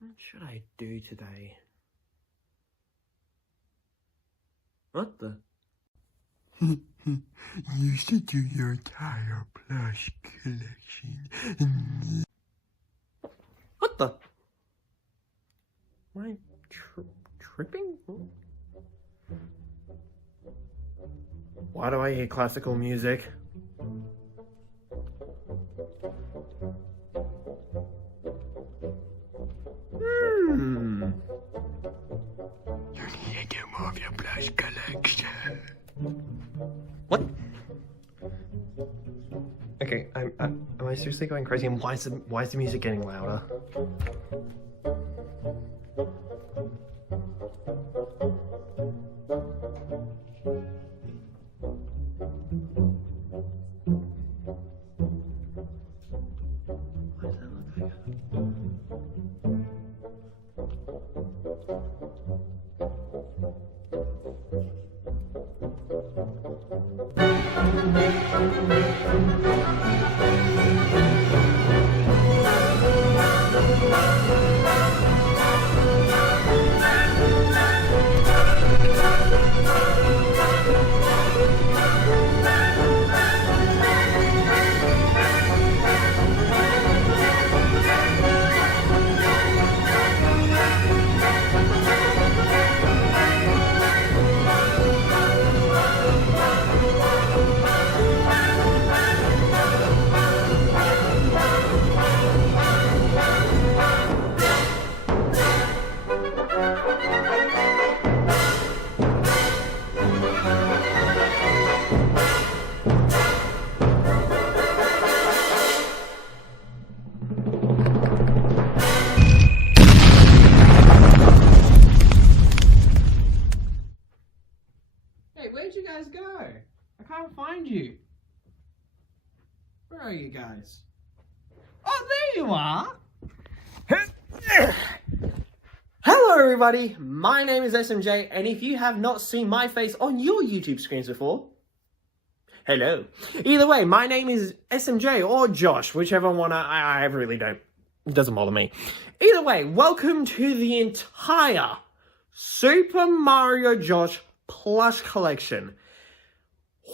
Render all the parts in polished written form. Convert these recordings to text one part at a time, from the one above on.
What should I do today? What the? You should do your entire plush collection. What the? Am I tripping? Why do I hear classical music? You need to do more of your plush collection. What? Okay, am I seriously going crazy? And why is the music getting louder? Why does that look like where'd you guys go? I can't find you. Where are you guys? Oh, there you are! Hello everybody, my name is SMJ, and if you have not seen my face on your YouTube screens before, hello. Either way, my name is SMJ or Josh, whichever one I really don't. It doesn't bother me. Either way, welcome to the entire Super Mario Josh Plush collection.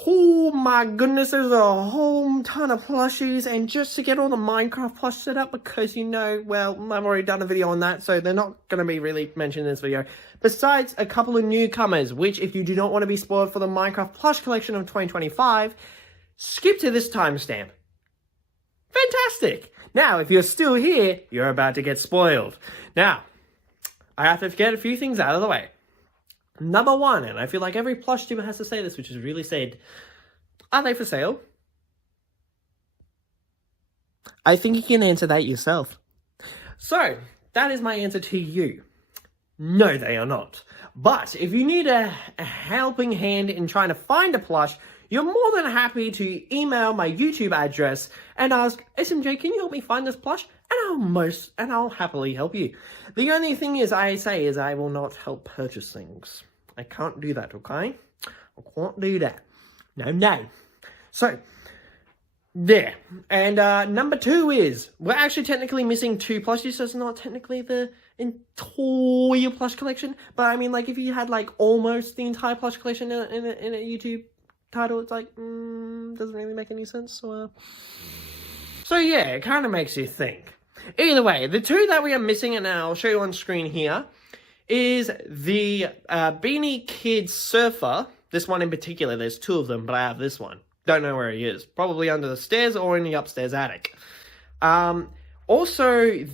Oh my goodness, there's a whole ton of plushies, and just to get all the Minecraft plush set up, because you know, well, I've already done a video on that, so they're not going to be really mentioned in this video. Besides a couple of newcomers, which if you do not want to be spoiled for the Minecraft plush collection of 2025, skip to this timestamp. Fantastic! Now, if you're still here, you're about to get spoiled. Now, I have to get a few things out of the way. Number one, and I feel like every plush tuber has to say this, which is really sad. Are they for sale? I think you can answer that yourself. So, that is my answer to you. No, they are not. But if you need a helping hand in trying to find a plush, you're more than happy to email my YouTube address and ask, SMJ, can you help me find this plush? And I'll happily help you. The only thing is I will not help purchase things. I can't do that, okay? I can't do that. No. So, there. And number two is, we're actually technically missing two plushies, so it's not technically the entire plush collection. But I mean, like, if you had, like, almost the entire plush collection in a YouTube title, it's like, doesn't really make any sense. So yeah, it kind of makes you think. Either way, the two that we are missing, and I'll show you on screen here, is the Beanie Kid Surfer. This one in particular, there's two of them, but I have this one. Don't know where he is. Probably under the stairs or in the upstairs attic. Also,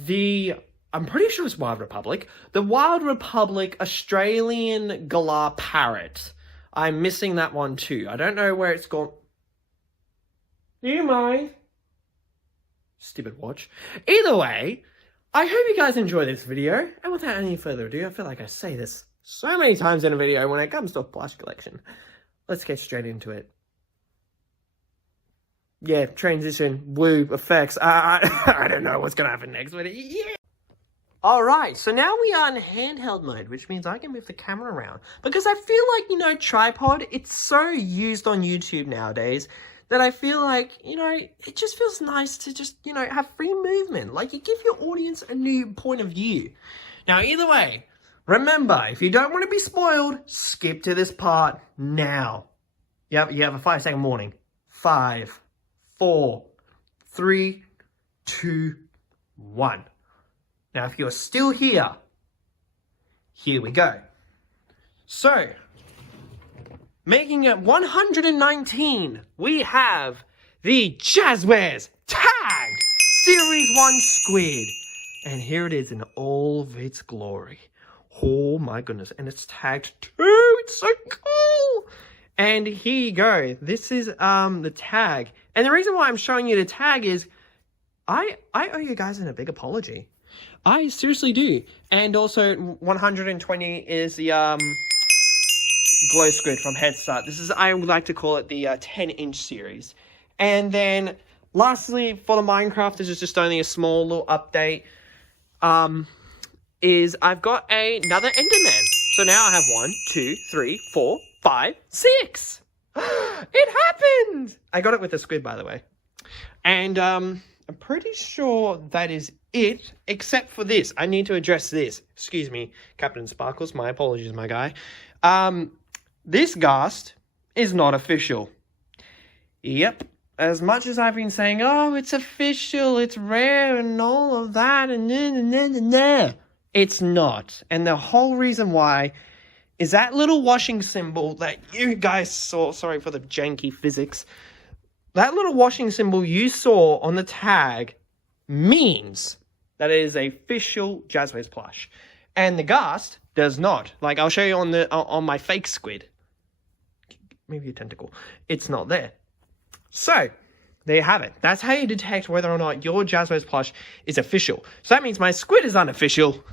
I'm pretty sure it's Wild Republic. The Wild Republic Australian Galar Parrot. I'm missing that one too. I don't know where it's gone. Do you mind? Stupid watch. Either way, I hope you guys enjoy this video, and without any further ado, I feel like I say this so many times in a video when it comes to a plush collection. Let's get straight into it. Yeah, transition, woo, effects, I don't know what's gonna happen next, but yeah. Alright, so now we are in handheld mode, which means I can move the camera around. Because I feel like, tripod, it's so used on YouTube nowadays that I feel like, it just feels nice to just, have free movement. Like, you give your audience a new point of view. Now, either way, remember, if you don't want to be spoiled, skip to this part now. You have a 5-second warning. 5, 4, 3, 2, 1. Now, if you're still here we go. So, making it 119, we have the Jazzwares Tagged Series 1 Squid. And here it is in all of its glory. Oh my goodness, and it's tagged too, it's so cool! And here you go, this is the tag. And the reason why I'm showing you the tag is, I owe you guys a big apology. I seriously do. And also, 120 is the Glow Squid from Head Start. This is, I would like to call it the 10-inch series. And then, lastly, for the Minecraft, this is just only a small little update. Is I've got another Enderman. So now I have 1, 2, 3, 4, 5, 6. It happened! I got it with a squid, by the way. And, I'm pretty sure that is it, except for this. I need to address this. Excuse me, Captain Sparkles. My apologies, my guy. This ghast is not official. Yep. As much as I've been saying, oh, it's official, it's rare, and all of that, and nah. It's not. And the whole reason why is that little washing symbol that you guys saw, sorry for the janky physics, that little washing symbol you saw on the tag means that it is a official Jazzwares plush. And the ghast does not. Like, I'll show you on my fake squid. Maybe a tentacle. It's not there. So, there you have it. That's how you detect whether or not your Jazzwares plush is official. So that means my squid is unofficial.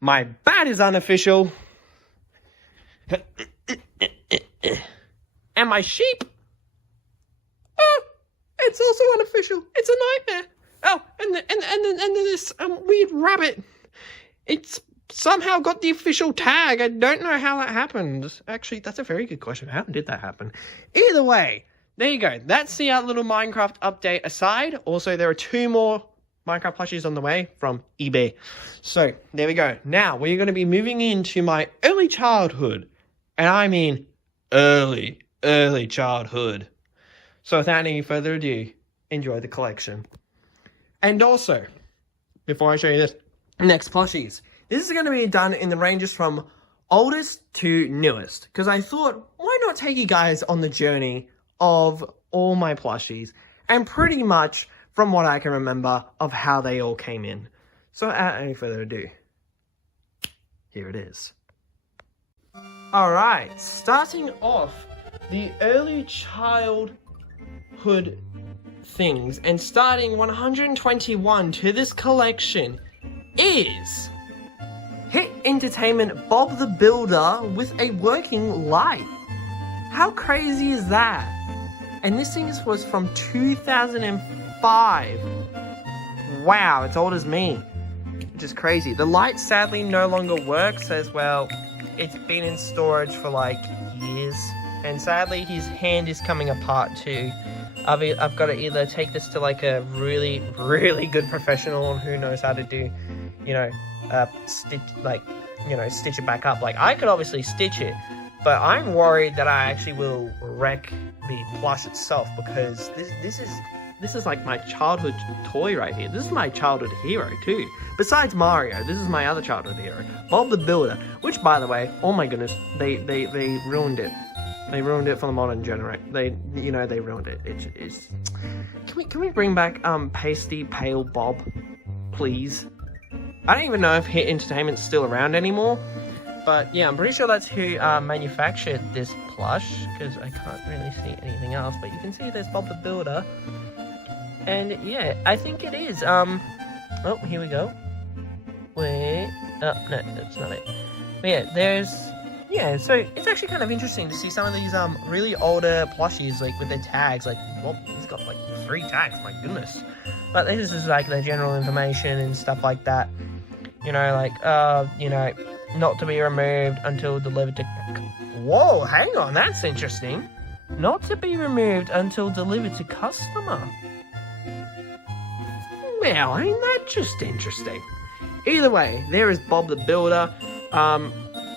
My bat is unofficial. And my sheep, it's also unofficial. It's a nightmare. Oh, and then this weird rabbit. It's somehow got the official tag. I don't know how that happened. Actually, that's a very good question. How did that happen? Either way, there you go. That's the little Minecraft update aside. Also, there are 2 more Minecraft plushies on the way from eBay. So, there we go. Now, we're going to be moving into my early childhood. And I mean early childhood. So, without any further ado, enjoy the collection. And also, before I show you this, next plushies. This is going to be done in the ranges from oldest to newest. Because I thought, why not take you guys on the journey of all my plushies, and pretty much from what I can remember of how they all came in. So without any further ado, here it is. Alright, starting off the early childhood things, and starting 121 to this collection is Hit Entertainment Bob the Builder with a working light. How crazy is that? And this thing was from 2005. Wow, it's old as me. Which is crazy. The light sadly no longer works, as well. It's been in storage for like years. And sadly his hand is coming apart too. I've got to either take this to like a really good professional who knows how to do, stitch it back up. Like, I could obviously stitch it, but I'm worried that I actually will wreck the plush itself, because this is like my childhood toy right here. This is my childhood hero too. Besides Mario, this is my other childhood hero, Bob the Builder, which, by the way, oh my goodness, they ruined it. They ruined it for the modern generation. They ruined it. It's Can we bring back pasty pale Bob, please? I don't even know if Hit Entertainment's still around anymore. But yeah, I'm pretty sure that's who manufactured this plush, because I can't really see anything else. But you can see there's Bob the Builder. And yeah, I think it is. Oh, here we go. Wait. Oh, no, that's not it. But yeah, so it's actually kind of interesting to see some of these really older plushies, like with their tags. Like, well, he's got like 3 tags, my goodness. But this is like the general information and stuff like that. Not to be removed until delivered to... Whoa, hang on, that's interesting. not to be removed until delivered to customer. Well, ain't that just interesting? Either way, there is Bob the Builder.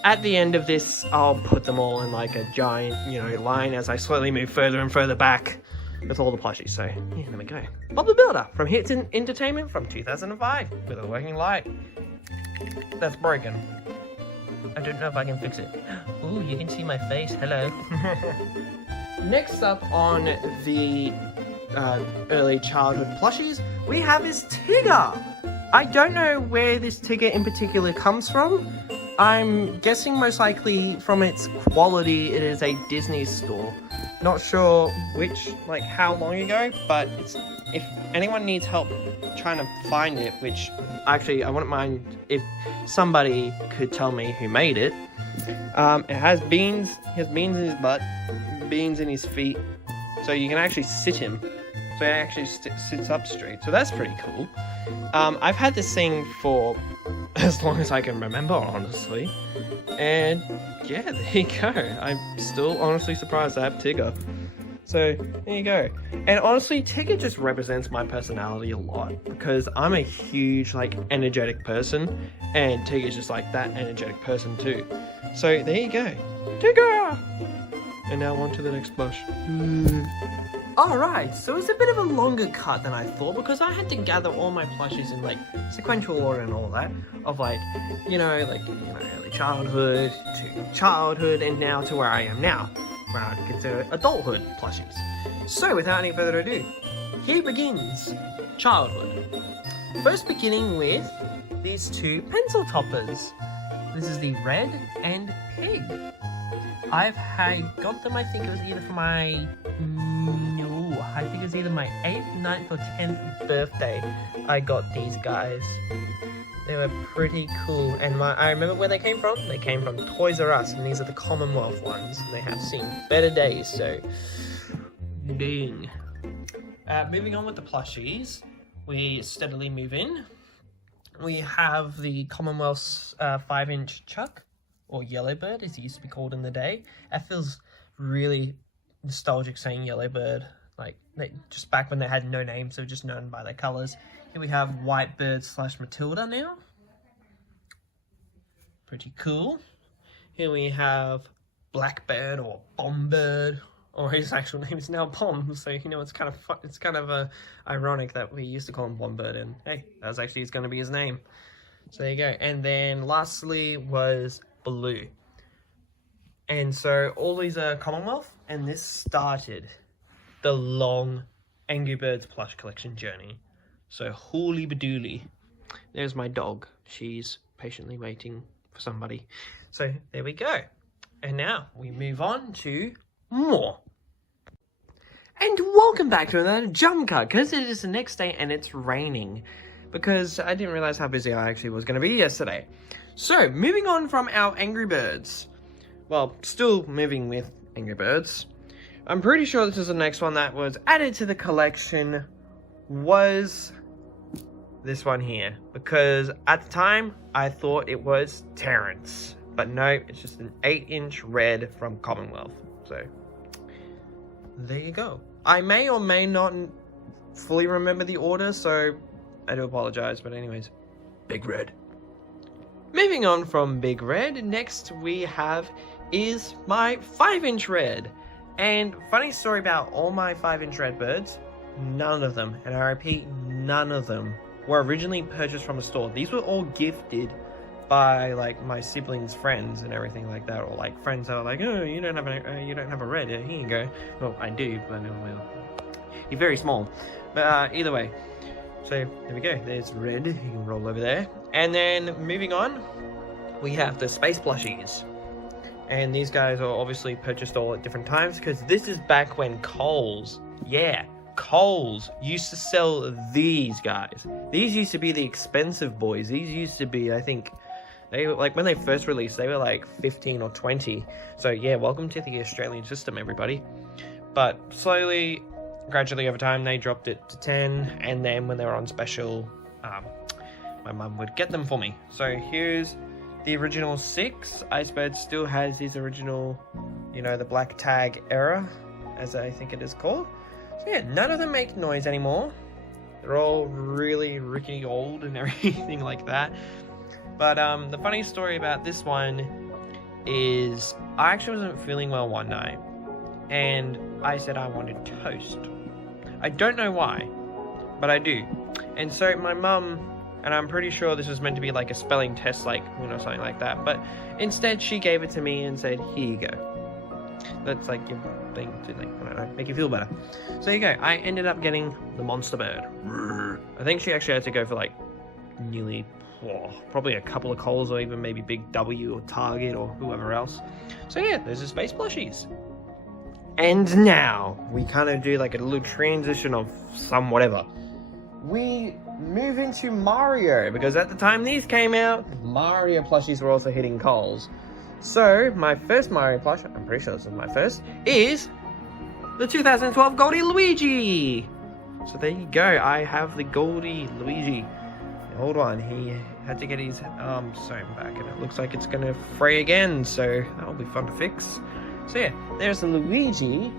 At the end of this, I'll put them all in like a giant, line as I slowly move further and further back with all the plushies. So, yeah, there we go. Bob the Builder from Hits Entertainment from 2005 with a working light. That's broken. I don't know if I can fix it. Ooh, you can see my face. Hello. Next up on the early childhood plushies, we have is Tigger. I don't know where this Tigger in particular comes from. I'm guessing most likely from its quality, it is a Disney store. Not sure how long ago, but if anyone needs help trying to find it, which actually I wouldn't mind if somebody could tell me who made it. It has beans, he has beans in his butt, beans in his feet, so you can actually sit him. So he actually sits up straight, so that's pretty cool. I've had this thing for as long as I can remember, honestly. And yeah, there you go. I'm still honestly surprised I have Tigger. So there you go. And honestly, Tigger just represents my personality a lot because I'm a huge energetic person, and Tigger's just like that energetic person too. So there you go. Tigger! And now on to the next plush. Alright, so it's a bit of a longer cut than I thought because I had to gather all my plushies in sequential order and all that of early childhood to childhood and now to where I am now, where I would consider adulthood plushies. So without any further ado, here begins childhood. First beginning with these two pencil toppers. This is the Red and Pig. I've got them, I think it was either for my I think it was either my 8th, 9th, or 10th birthday I got these guys. They were pretty cool, and I remember where they came from. They came from Toys R Us, and these are the Commonwealth ones. They have seen better days, so ding. Moving on with the plushies, we steadily move in. We have the Commonwealth's 5-inch Chuck, or Yellowbird as he used to be called in the day. That feels really nostalgic saying Yellowbird. Just back when they had no name, so just known by their colours. Here we have Whitebird / Matilda now. Pretty cool. Here we have Blackbird or Bombird, or his actual name is now Bomb. So it's kind of fun. It's kind of ironic that we used to call him Bombird, and hey, that's actually going to be his name. So there you go. And then lastly was Blue. And so all these are Commonwealth, and this started the long Angry Birds plush collection journey. So hooly badooli. There's my dog. She's patiently waiting for somebody. So there we go. And now we move on to more. And welcome back to another jump cut, because it is the next day and it's raining. Because I didn't realize how busy I actually was going to be yesterday. So moving on from our Angry Birds. Well, still moving with Angry Birds. I'm pretty sure this is the next one that was added to the collection, was this one here. Because at the time, I thought it was Terrence. But no, it's just an 8-inch red from Commonwealth. So, there you go. I may or may not fully remember the order, so I do apologize. But anyways, Big Red. Moving on from Big Red, next we have is my 5-inch red. And funny story about all my 5-inch red birds, none of them, and I repeat, none of them were originally purchased from a store. These were all gifted by my siblings' friends and everything like that, or friends that are like, oh, you don't have a red. Here you go. Well, I do, but you're very small. But either way, so there we go. There's red. You can roll over there. And then moving on, we have the space plushies. And these guys are obviously purchased all at different times, because this is back when Kohl's, Kohl's used to sell these guys. These used to be the expensive boys. These used to be, I think, they were when they first released, they were 15 or 20. So yeah, welcome to the Australian system, everybody. But slowly, gradually over time, they dropped it to 10. And then when they were on special, my mum would get them for me. So here's the original 6. Icebird still has his original, the black tag era. as I think it is called. So yeah, none of them make noise anymore. They're all really rickety old and everything like that. But the funny story about this one is I actually wasn't feeling well one night, and I said I wanted toast. I don't know why, but I do. And so my mum, and I'm pretty sure this was meant to be like a spelling test, like, you know, something like that, but instead she gave it to me and said, here you go. That's like your thing to, like, I don't know, make you feel better. So there you go. I ended up getting the monster bird. I think she actually had to go for like nearly probably a couple of Coles, or even maybe Big W or Target or whoever else. So yeah, there's the space plushies. And now we kind of do like a little transition of some whatever. We move into Mario, because at the time these came out, Mario plushies were also hitting Coles. So my first Mario plush, I'm pretty sure this is my first, is the 2012 Goldie Luigi. So there you go, I have the Goldie Luigi. Hold on, he had to get his arm sewn back, and it looks like it's gonna fray again, so that'll be fun to fix. So yeah, there's the Luigi,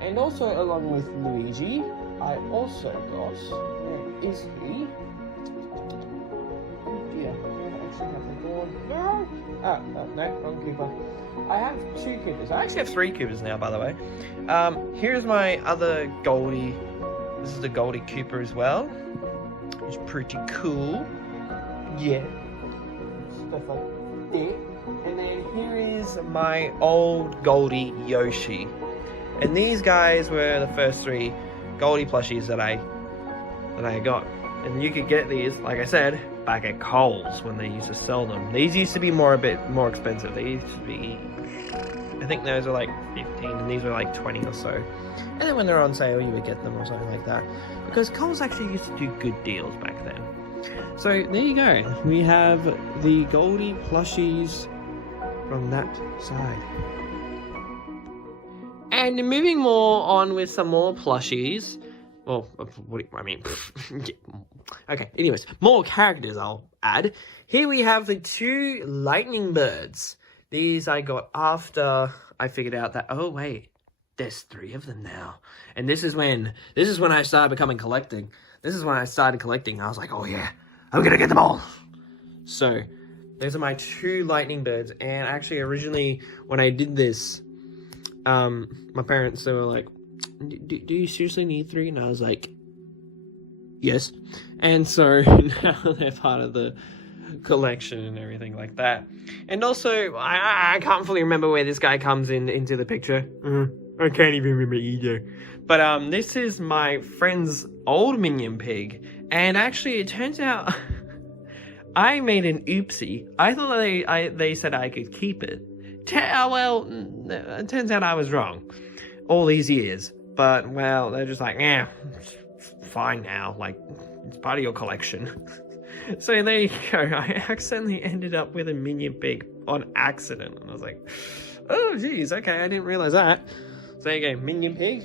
and also along with Luigi, I also got, where is he? Oh dear, I actually have the door. No! Ah, no, wrong Cooper. I have two Coopers. I actually have three Coopers now, by the way. Here's my other Goldie. This is the Goldie Cooper as well. It's pretty cool. Yeah. Stuff like that. And then here is my old Goldie Yoshi. And these guys were the first three Goldie plushies that I got. And you could get these, like I said, back at Coles when they used to sell them. These used to be a bit more expensive. They used to be, I think those were like 15 and these were like 20 or so. And then when they're on sale, you would get them or something like that. Because Coles actually used to do good deals back then. So there you go. We have the Goldie plushies from that side. And moving more on with some more plushies. Well, what do I mean? Okay, anyways, more characters I'll add. Here we have the two lightning birds. These I got after I figured out that, oh wait, there's three of them now. And this is when I started becoming collecting. This is when I started collecting. I was like, oh yeah, I'm gonna get them all. So those are my two lightning birds. And actually originally when I did this, my parents, they were like, do you seriously need three? And I was like, yes. And so now they're part of the collection and everything like that. And also, I can't fully remember where this guy comes into the picture. I can't even remember either. But this is my friend's old Minion pig. And actually, it turns out I made an oopsie. I thought they said I could keep it. Well, it turns out I was wrong all these years. But, well, they're just like, yeah, fine now. Like, it's part of your collection. So there you go. I accidentally ended up with a Minion pig on accident. And I was like, oh, geez, okay, I didn't realize that. So there you go, Minion pig.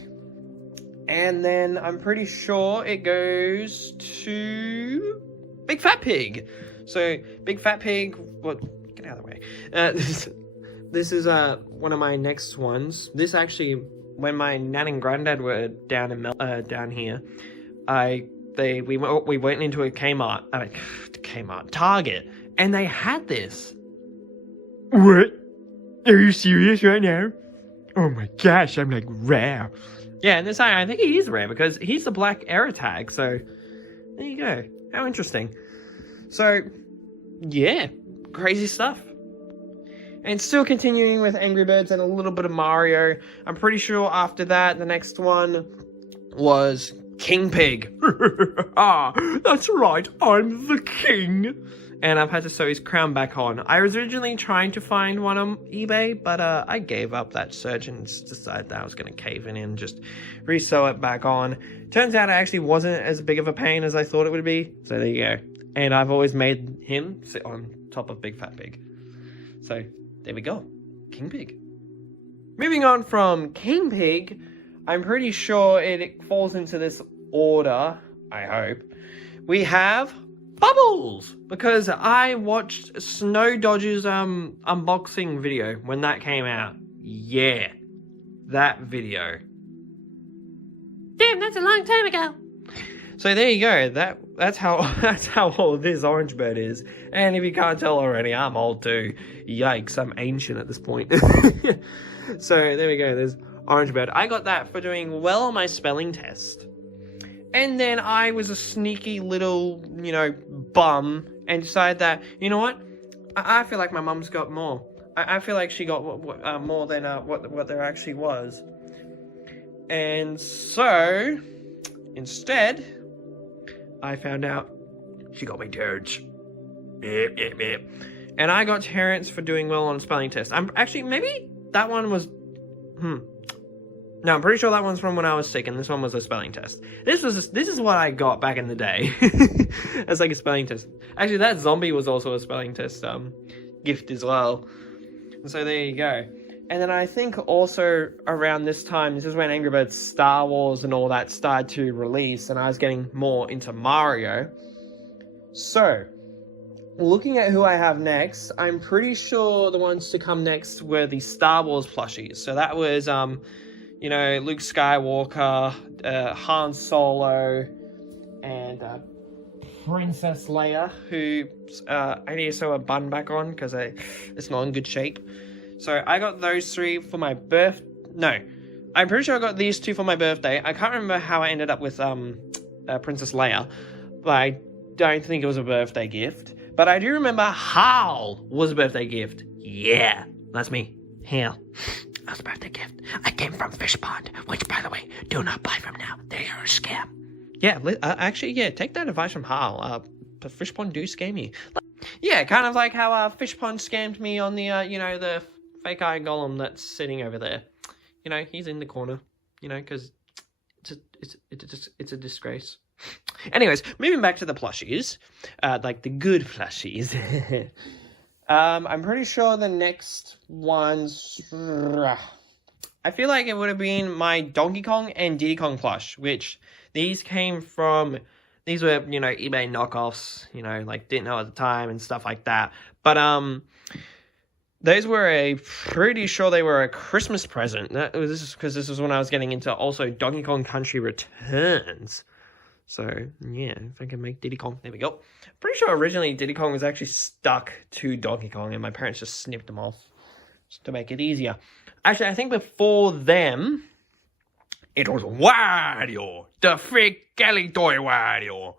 And then I'm pretty sure it goes to Big Fat Pig. So, Big Fat Pig, what? Get out of the way. This is one of my next ones. This actually, when my nan and granddad were down in down here, we went into a Target, and they had this. What? Are you serious right now? Oh my gosh, I'm like rare. Yeah, and this I think he is rare because he's a black error tag. So there you go. How interesting. So yeah, crazy stuff. And still continuing with Angry Birds and a little bit of Mario. I'm pretty sure after that, the next one was King Pig. Ah, that's right, I'm the king. And I've had to sew his crown back on. I was originally trying to find one on eBay, but I gave up that search and decided that I was going to cave in and just re-sew it back on. Turns out it actually wasn't as big of a pain as I thought it would be. So there you go. And I've always made him sit on top of Big Fat Pig. So there we go. King Pig. Moving on from King Pig, I'm pretty sure it falls into this order, I hope. We have Bubbles, because I watched Snow Dodge's unboxing video when that came out. Yeah, that video. man, that's a long time ago. So there you go. That's how old this orange bird is. And if you can't tell already, I'm old too. Yikes, I'm ancient at this point. So there we go. There's orange bird. I got that for doing well on my spelling test. And then I was a sneaky little, bum and decided that, you know what? I feel like my mum's got more. I feel like she got more than what there actually was. And so, instead, I found out she got me Terrence. And I got Terrence for doing well on a spelling test. I'm actually, maybe that one was, No, I'm pretty sure that one's from when I was sick, and this one was a spelling test. This is what I got back in the day. It's like a spelling test. Actually, that zombie was also a spelling test gift as well. And so there you go. And then I think also around this time, this is when Angry Birds Star Wars and all that started to release, and I was getting more into Mario. So, looking at who I have next, I'm pretty sure the ones to come next were the Star Wars plushies. So that was, Luke Skywalker, Han Solo, and Princess Leia, who I need to sew a bun back on because it's not in good shape. So I got those three for my I'm pretty sure I got these two for my birthday. I can't remember how I ended up with Princess Leia, but I don't think it was a birthday gift. But I do remember Hal was a birthday gift. Yeah, that's me. Hal. That was a birthday gift. I came from Fish Pond, which, by the way, do not buy from now. They are a scam. Yeah, take that advice from Hal. Fish Pond do scam you. Yeah, kind of like how Fish Pond scammed me on the, the fake eye golem that's sitting over there. He's in the corner, because it's a disgrace. Anyways, moving back to the plushies, like the good plushies. I'm pretty sure the next ones, I feel like it would have been my Donkey Kong and Diddy Kong plush, which these were, eBay knockoffs, didn't know at the time and stuff like that. But, those were pretty sure they were a Christmas present. This is when I was getting into also Donkey Kong Country Returns. So, yeah, if I can make Diddy Kong, there we go. Pretty sure originally Diddy Kong was actually stuck to Donkey Kong, and my parents just snipped him off just to make it easier. Actually, I think before them, it was Wario, the fake galley toy Wario.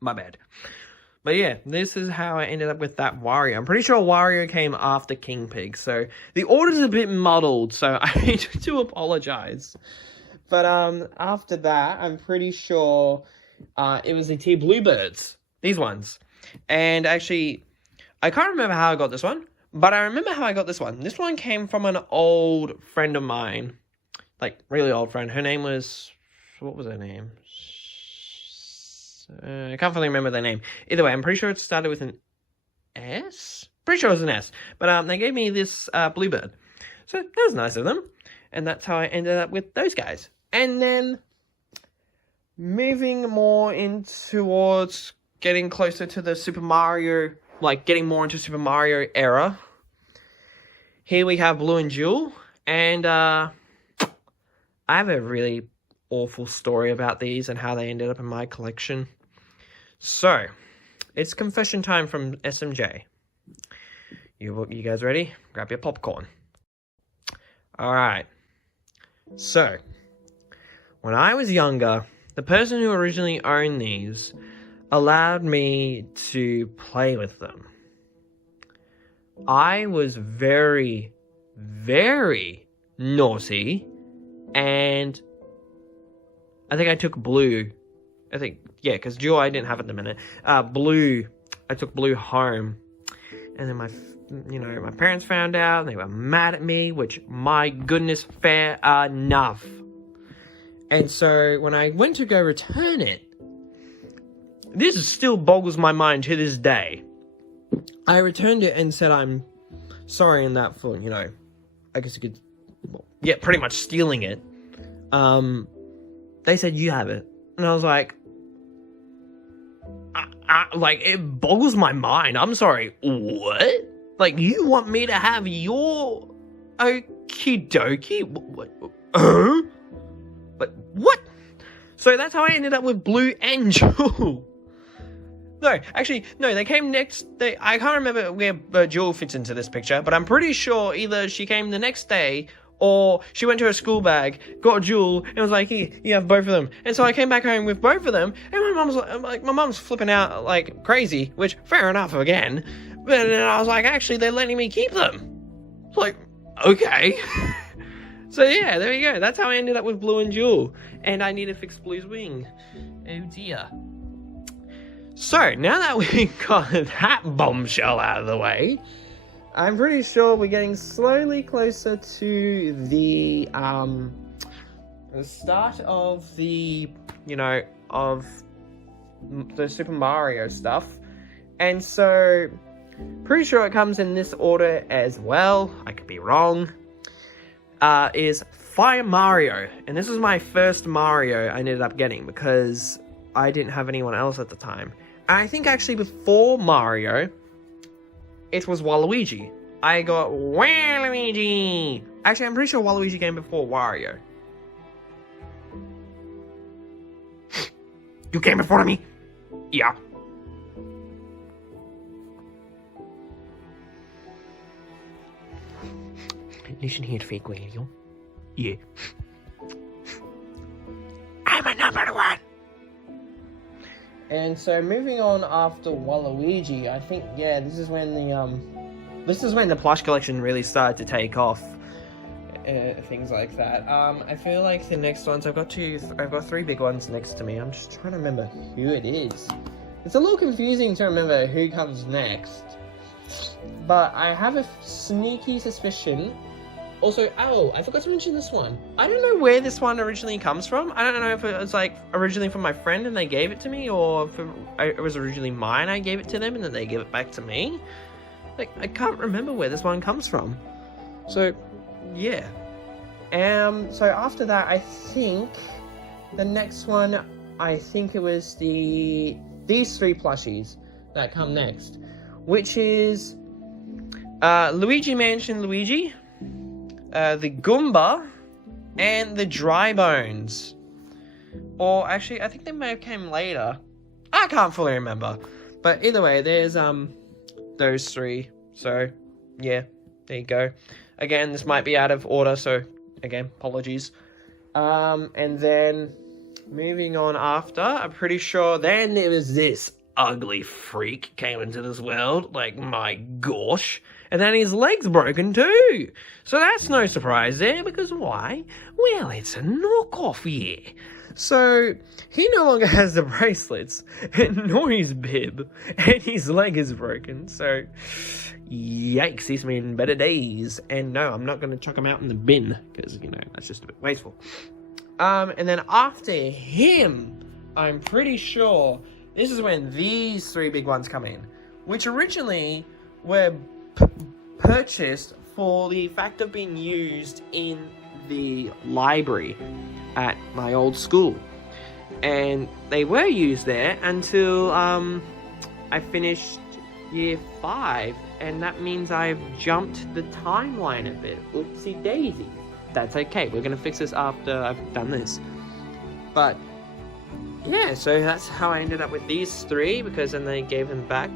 My bad. But yeah, this is how I ended up with that Wario. I'm pretty sure Wario came after King Pig, so the order's a bit muddled, so I do apologize. But after that, I'm pretty sure it was the T Bluebirds, these ones. And actually, I can't remember how I got this one, but I remember how I got this one. This one came from an old friend of mine, like really old friend. Her name was, what was her name? I can't fully remember their name. Either way, I'm pretty sure it started with an S? Pretty sure it was an S. But they gave me this Bluebird. So that was nice of them. And that's how I ended up with those guys. And then moving more in towards getting closer to the Super Mario, getting more into Super Mario era. Here we have Blue and Jewel. And I have a really awful story about these and how they ended up in my collection. So, it's confession time from SMJ. You guys ready? Grab your popcorn. Alright. So, when I was younger, the person who originally owned these allowed me to play with them. I was very, very naughty, and I think I took Blue. Because Jewel I didn't have at the minute. Blue, I took Blue home. And then my parents found out, and they were mad at me, which, my goodness, fair enough. And so, when I went to go return it, this still boggles my mind to this day. I returned it and said, I'm sorry in that for, I guess you could, pretty much stealing it. They said, you have it. And I was like, it boggles my mind. I'm sorry, what? Like, you want me to have your okie dokie? What? But what? So that's how I ended up with Blue and Jewel. No, actually, no, they came next. I can't remember where Jewel fits into this picture, but I'm pretty sure either she came the next day or she went to her school bag, got a Jewel, and was like, here, you have both of them. And so I came back home with both of them, and my mom's flipping out like crazy, which, fair enough again. But then I was like, actually, they're letting me keep them. It's like, okay. So yeah, there you go. That's how I ended up with Blue and Jewel. And I need to fix Blue's wing. Oh dear. So, now that we got that bombshell out of the way, I'm pretty sure we're getting slowly closer to the start of the, of the Super Mario stuff. And so, pretty sure it comes in this order as well. I could be wrong. Is Fire Mario. And this was my first Mario I ended up getting because I didn't have anyone else at the time. And I think actually before Mario, it was Waluigi. I got Waluigi. Actually, I'm pretty sure Waluigi came before Wario. You came before me? Yeah. Listen here, fake Waluigi. Yeah. I'm a number one. And so moving on after Waluigi, I think this is when the plush collection really started to take off. Things like that. I feel like the next ones I've got 3 big ones next to me. I'm just trying to remember who it is. It's a little confusing to remember who comes next. But I have a sneaky suspicion. Also, I forgot to mention this one. I don't know where this one originally comes from. I don't know if it was like originally from my friend and they gave it to me, or if it was originally mine, I gave it to them and then they gave it back to me. Like, I can't remember where this one comes from. So, yeah. So after that, I think the next one, I think it was these 3 plushies that come next, which is Luigi Mansion Luigi, the Goomba, and the Dry Bones. Or actually, I think they may have came later. I can't fully remember. But either way, there's those 3. So, yeah, there you go. Again, this might be out of order, so again, apologies. And then moving on after, I'm pretty sure then it was this ugly freak came into this world. Like, my gosh. And then his leg's broken too. So that's no surprise there, because why? Well, it's a knockoff, yeah. So, he no longer has the bracelets, nor his bib, and his leg is broken. So, yikes, he's been better days. And no, I'm not going to chuck him out in the bin, because, that's just a bit wasteful. And then after him, I'm pretty sure this is when these 3 big ones come in, which originally were purchased for the fact of being used in the library at my old school. And they were used there until I finished year 5, and that means I've jumped the timeline a bit. Oopsie daisy. That's okay, we're gonna fix this after I've done this. But yeah, so that's how I ended up with these 3, because then they gave them back.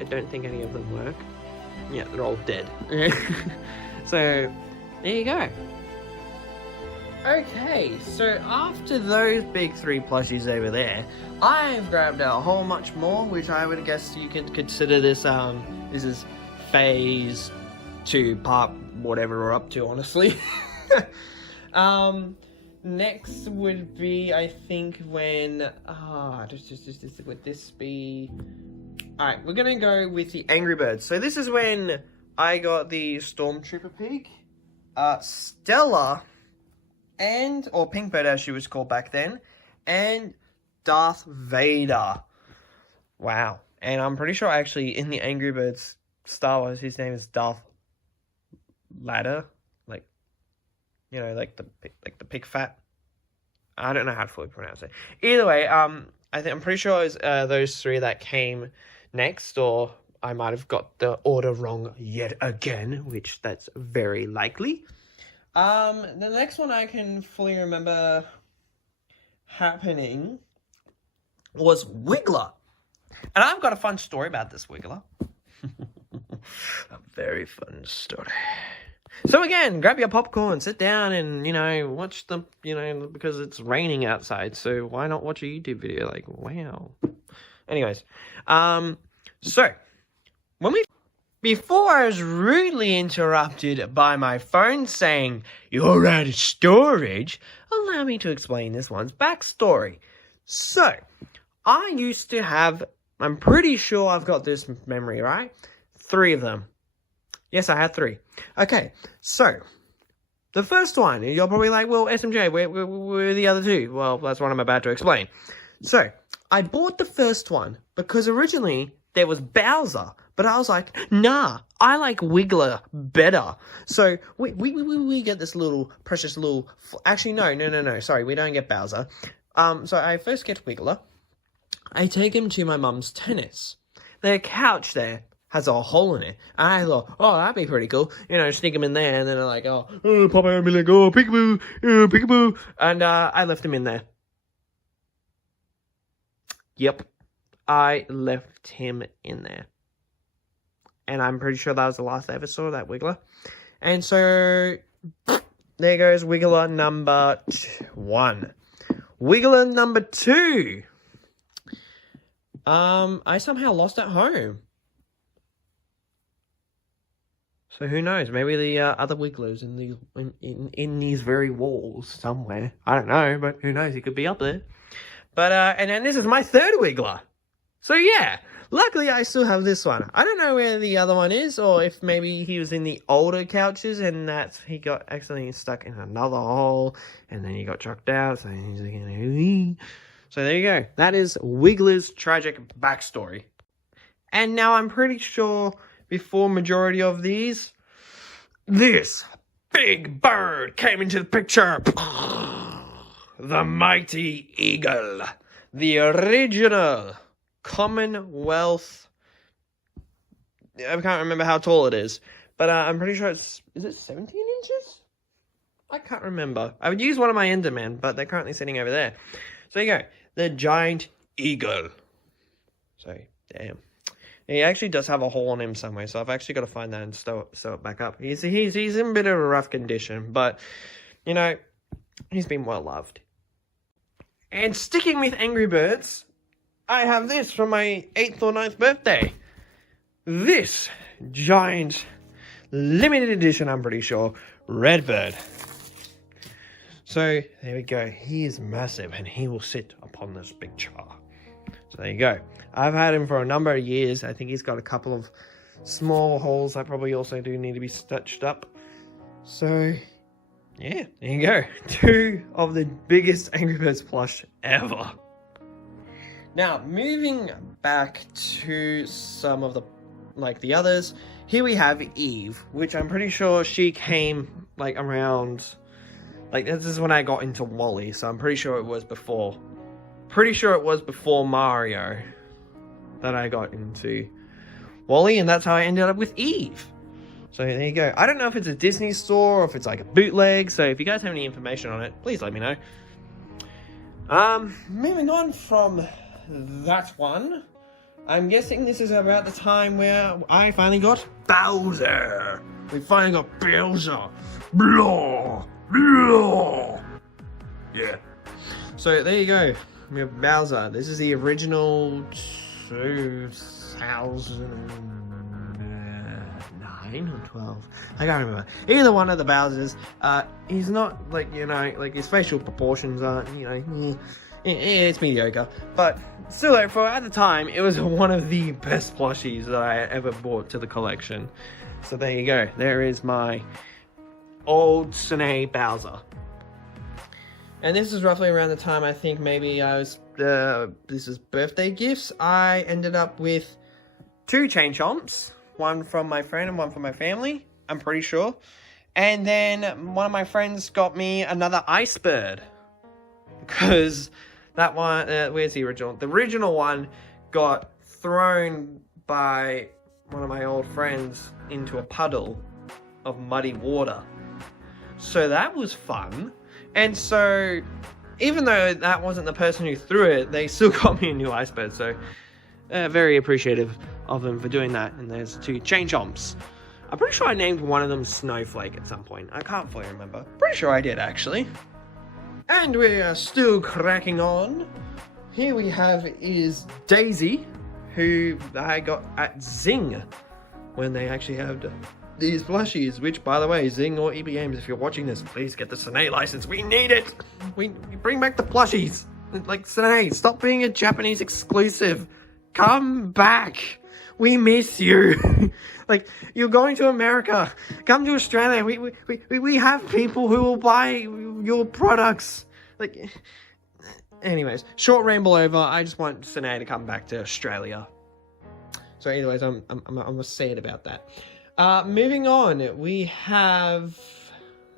I don't think any of them work. Yeah, they're all dead. So, there you go. Okay, so after those big 3 plushies over there, I've grabbed a whole much more, which I would guess you could consider this is phase 2, part whatever we're up to, honestly. Next would be, I think, when would this be? Alright, we're gonna go with the Angry Birds. So this is when I got the Stormtrooper Pig, Stella, or Pinkbird as she was called back then, and Darth Vader. Wow. And I'm pretty sure actually in the Angry Birds Star Wars, his name is Darth Ladder. Like the pig fat. I don't know how to fully pronounce it. Either way, I'm pretty sure it was those 3 that came next, or I might have got the order wrong yet again, which that's very likely. The next one I can fully remember happening was Wiggler. And I've got a fun story about this Wiggler. A very fun story. So again, grab your popcorn, sit down and, watch the, because it's raining outside. So why not watch a YouTube video? Like, wow. Anyways, so before I was rudely interrupted by my phone saying, "You're out of storage," allow me to explain this one's backstory. So, I used to have, I'm pretty sure I've got this memory, right? 3 of them. Yes, I had 3. Okay, so, the first one, you're probably like, well, SMJ, where are the other 2? Well, that's what I'm about to explain. So, I bought the first one because originally there was Bowser, but I was like, nah, I like Wiggler better. So we get this little precious little. Actually, no. Sorry, we don't get Bowser. So I first get Wiggler. I take him to my mum's tennis. The couch there has a hole in it. And I thought, oh, that'd be pretty cool. Sneak him in there, and then I'm like, oh, pop out and be like, oh, peekaboo, peekaboo, and I left him in there. Yep, I left him in there. And I'm pretty sure that was the last I ever saw that Wiggler. And so, there goes Wiggler number 1. Wiggler number 2. I somehow lost at home. So who knows? Maybe the other Wigglers in these very walls somewhere. I don't know, but who knows? He could be up there. But and then this is my 3rd Wiggler. So yeah, luckily I still have this one. I don't know where the other one is, or if maybe he was in the older couches and he got accidentally stuck in another hole, and then he got chucked out. So he's like, so there you go. That is Wiggler's tragic backstory. And now I'm pretty sure before majority of these, this big bird came into the picture. The mighty eagle, the original Commonwealth. I can't remember how tall it is, but I'm pretty sure is it 17 inches? I can't remember. I would use one of my Endermen, but they're currently sitting over there. So there you go, the giant eagle. So, damn. He actually does have a hole on him somewhere, so I've actually got to find that and sew it back up. He's in a bit of a rough condition, but, he's been well loved. And sticking with Angry Birds, I have this from my 8th or 9th birthday. This giant, limited edition, I'm pretty sure, Redbird. So, there we go. He is massive, and he will sit upon this big chair. So, there you go. I've had him for a number of years. I think he's got a couple of small holes that probably also do need to be stitched up. So, yeah, there you go. 2 of the biggest Angry Birds plush ever. Now, moving back to some of the others, here we have Eve, which I'm pretty sure she came, around, this is when I got into Wally, so I'm pretty sure it was before. Pretty sure it was before Mario that I got into Wally, and that's how I ended up with Eve. So there you go. I don't know if it's a Disney store or if it's like a bootleg, so if you guys have any information on it, please let me know. Moving on from that one, I'm guessing this is about the time where I finally got Bowser. We finally got Bowser. Blah, blah. Yeah. So there you go. We have Bowser. This is the original 2009 or 12. I can't remember. Either one of the Bowsers. He's not his facial proportions aren't, it's mediocre. But still, at the time, it was one of the best plushies that I ever bought to the collection. So there you go. There is my old Sine Bowser. And this is roughly around the time I think maybe I was, this is birthday gifts. I ended up with 2 chain chomps. One from my friend and one from my family, I'm pretty sure. And then one of my friends got me another ice bird. Because that one, where's the original? The original one got thrown by one of my old friends into a puddle of muddy water. So that was fun. And so, even though that wasn't the person who threw it, they still got me a new iceberg. So, very appreciative of them for doing that. And there's 2 chain chomps. I'm pretty sure I named one of them Snowflake at some point. I can't fully remember. Pretty sure I did, actually. And we are still cracking on. Here we have is Daisy, who I got at Zing when they actually had these plushies, which, by the way, Zing or EB Games, if you're watching this, please get the Sine license. We need it. We bring back the plushies. Like, Sine, stop being a Japanese exclusive. Come back. We miss you. Like, you're going to America. Come to Australia. We have people who will buy your products. Like, anyways, short ramble over. I just want Sine to come back to Australia. So, anyways, I'm sad about that. Moving on, we have,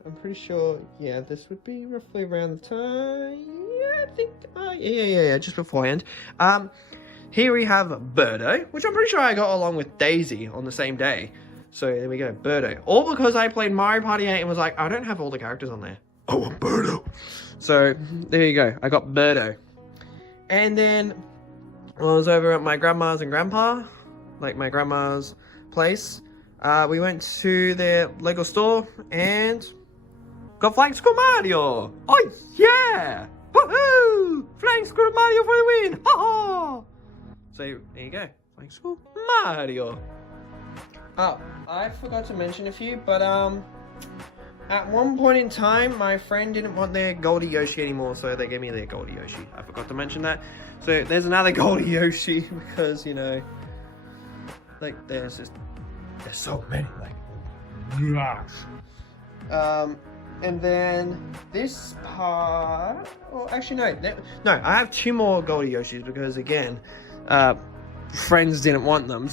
I'm pretty sure, yeah, this would be roughly around the time, yeah, I think, yeah, just beforehand. Here we have Birdo, which I'm pretty sure I got along with Daisy on the same day. So there we go, Birdo. All because I played Mario Party 8 and was like, I don't have all the characters on there. I want Birdo. So there you go, I got Birdo. And then I was over at my grandma's and grandpa, like my grandma's place. We went to their Lego store and got Flying Squirrel Mario. Oh yeah! Woohoo! Flying Squirrel Mario for the win! Ha ha! So there you go, Flying Squirrel Mario. Oh, I forgot to mention a few, but at one point in time, my friend didn't want their Goldie Yoshi anymore, so they gave me their Goldie Yoshi. I forgot to mention that. So there's another Goldie Yoshi because, you know, like there's so many, like, and then this part, well, actually no, I have 2 more Goldie Yoshis because, again, friends didn't want them,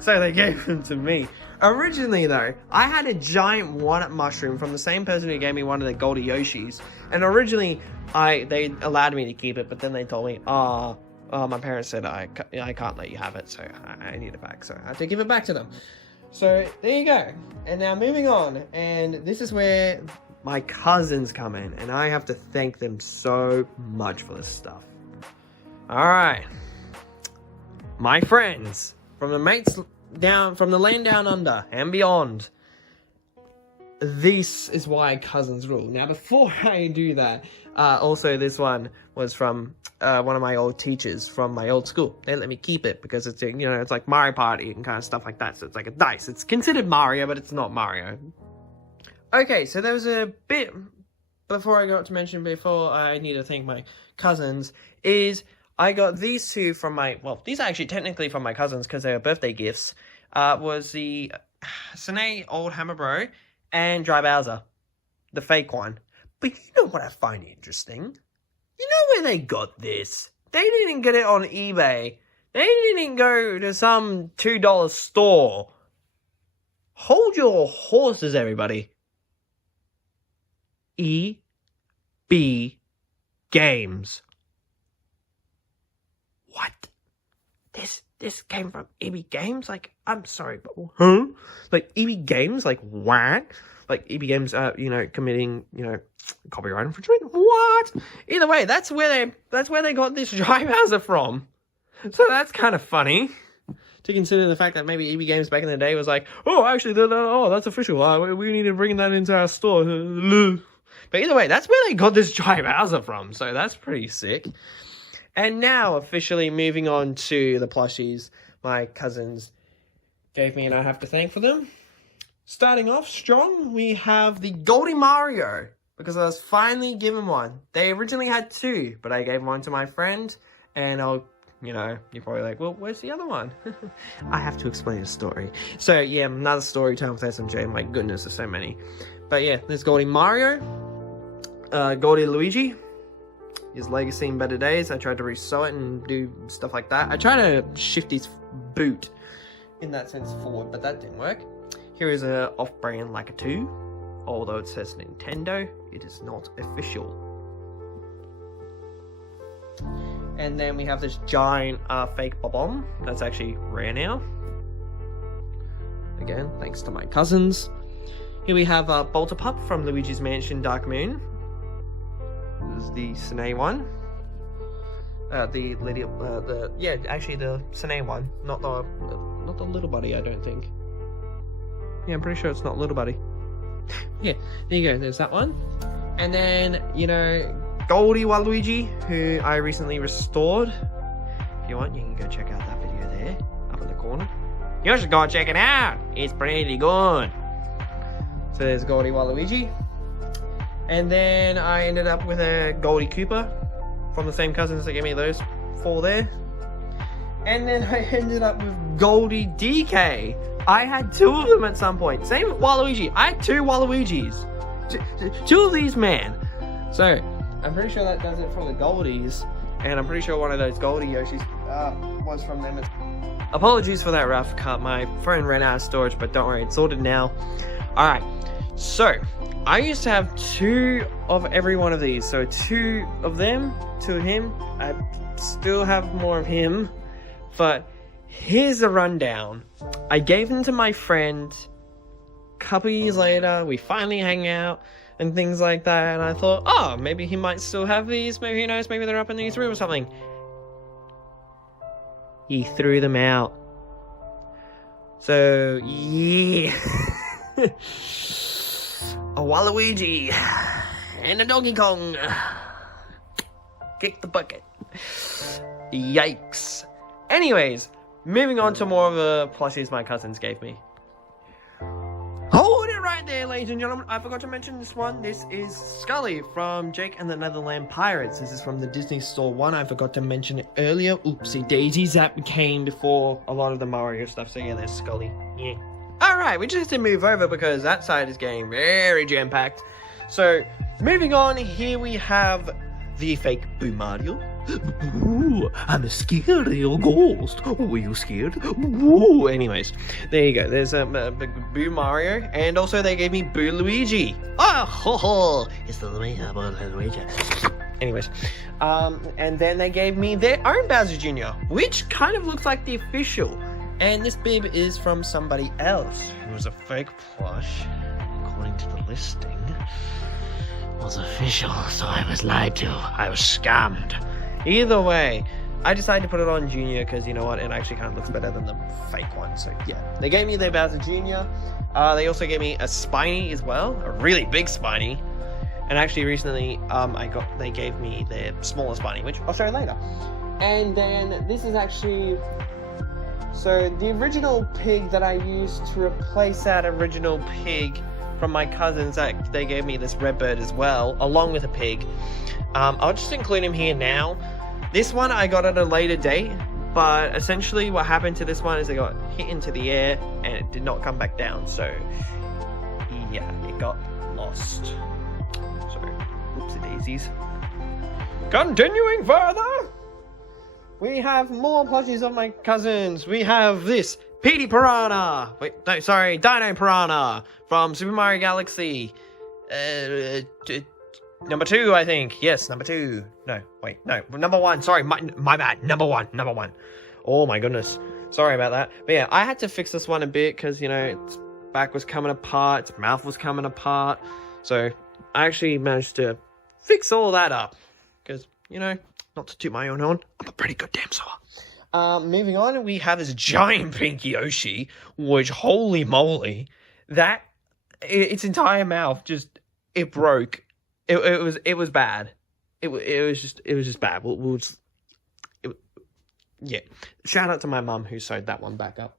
so they gave them to me. Originally, though, I had a giant walnut mushroom from the same person who gave me one of the Goldie Yoshis, and originally they allowed me to keep it, but then they told me, my parents said I can't let you have it, so I need it back, so I had to give it back to them. So there you go. And now moving on, and this is where my cousins come in, and I have to thank them so much for this stuff. Alright. My friends, from the mates down, from the land down under and beyond, this is why cousins rule. Now, before I do that, also this one was from one of my old teachers from my old school. They let me keep it because it's, you know, it's like Mario Party and kind of stuff like that. So it's like a dice. It's considered Mario, but it's not Mario. Okay, so there was a bit before I got to mention before I need to thank my cousins is I got these 2 from my, well, these are actually technically from my cousins because they were birthday gifts. Was the Sine Old Hammer Bro and Dry Bowser, the fake one. But you know what I find interesting? You know where they got this? They didn't get it on eBay. They didn't go to some $2 store. Hold your horses, everybody. EB Games. What? This came from EB Games? Like, I'm sorry, but huh? Like, EB Games? Like, what? Like, EB Games, you know, committing, you know, copyright infringement? What? Either way, that's where they got this Dry Bowser from. So that's kind of funny to consider the fact that maybe EB Games back in the day was like, oh, actually, that's official. We need to bring that into our store. But either way, that's where they got this Dry Bowser from. So that's pretty sick. And now, officially moving on to the plushies my cousins gave me and I have to thank for them. Starting off strong, we have the Goldie Mario, because I was finally given one. They originally had 2, but I gave one to my friend, and you know, you're probably like, well, where's the other one? I have to explain a story. So, yeah, another story time with SMJ. My goodness, there's so many. But yeah, there's Goldie Mario, Goldie Luigi, his legacy in better days. I tried to resew it and do stuff like that. I tried to shift his boot in that sense forward, but that didn't work. Here is a off-brand LAKEY 2. Although it says Nintendo, it is not official. And then we have this giant fake Bob-omb. That's actually rare now. Again, thanks to my cousins. Here we have Bolter Pup from Luigi's Mansion Dark Moon. This is the Sine one. The Sine one, not the little buddy, I don't think. Yeah, I'm pretty sure it's not little buddy. Yeah, there you go, there's that one. And then, you know, Goldie Waluigi, who I recently restored. If you want, you can go check out that video there, up in the corner. You should go check it out, it's pretty good. So there's Goldie Waluigi. And then I ended up with a Goldie Koopa from the same cousins that gave me those 4 there. And then I ended up with Goldie DK. I had 2 of them at some point. Same with Waluigi. I had 2 Waluigis. 2 of these, man. So, I'm pretty sure that does it for the Goldies. And I'm pretty sure one of those Goldie Yoshis was from them. Apologies for that rough cut. My phone ran out of storage, but don't worry, it's sorted now. Alright, so I used to have 2 of every one of these. So 2 of them, 2 of him. I still have more of him. But here's the rundown. I gave them to my friend. A couple years later, we finally hang out and things like that. And I thought, oh, maybe he might still have these. Maybe, who knows, maybe they're up in his room or something. He threw them out. So, yeah. A Waluigi and a Donkey Kong. Kick the bucket. Yikes. Anyways, moving on to more of the plushies my cousins gave me. Hold it right there, ladies and gentlemen. I forgot to mention this one. This is Scully from Jake and the Netherland Pirates. This is from the Disney Store one. I forgot to mention it earlier. Oopsie daisies, that came before a lot of the Mario stuff. So yeah, there's Scully. Yeah. Alright, we just have to move over because that side is getting very jam-packed. So, moving on, here we have the fake Boo Mario. Ooh, I'm a scary ghost. Oh, were you scared? Ooh. Anyways, there you go. There's a Boo Mario, and also they gave me Boo Luigi. Oh, ho, ho. It's the Luigi. Anyways, and then they gave me their own Bowser Jr., which kind of looks like the official. And this bib is from somebody else who was a fake plush, according to the listing. Was official, so I was lied to. I was scammed. Either way, I decided to put it on Junior because, you know what, it actually kind of looks better than the fake one. So yeah, they gave me their Bowser Jr. They also gave me a Spiny as well, a really big Spiny. And actually recently, they gave me their smaller Spiny, which I'll show you later. And then this is actually, so the original pig that I used to replace that original pig from my cousins, that they gave me this red bird as well, along with a pig. I'll just include him here now. This one I got at a later date, but essentially what happened to this one is it got hit into the air and it did not come back down. So yeah, it got lost. So oopsie daisies. Continuing further, we have more plushies of my cousins. We have this Petey Piranha. Wait, no, sorry, Dino Piranha from Super Mario Galaxy. Number 2, I think. Yes, number 2. No, wait, no, number 1. Sorry, my bad. Number one. Oh my goodness. Sorry about that. But yeah, I had to fix this one a bit because, you know, its back was coming apart, its mouth was coming apart. So I actually managed to fix all that up because, you know, not to toot my own horn, I'm a pretty good damn saw. Moving on, we have this giant pink Yoshi, which, holy moly, that, its entire mouth just, it broke. It was bad. It was just bad. Yeah. Shout out to my mum who sewed that one back up,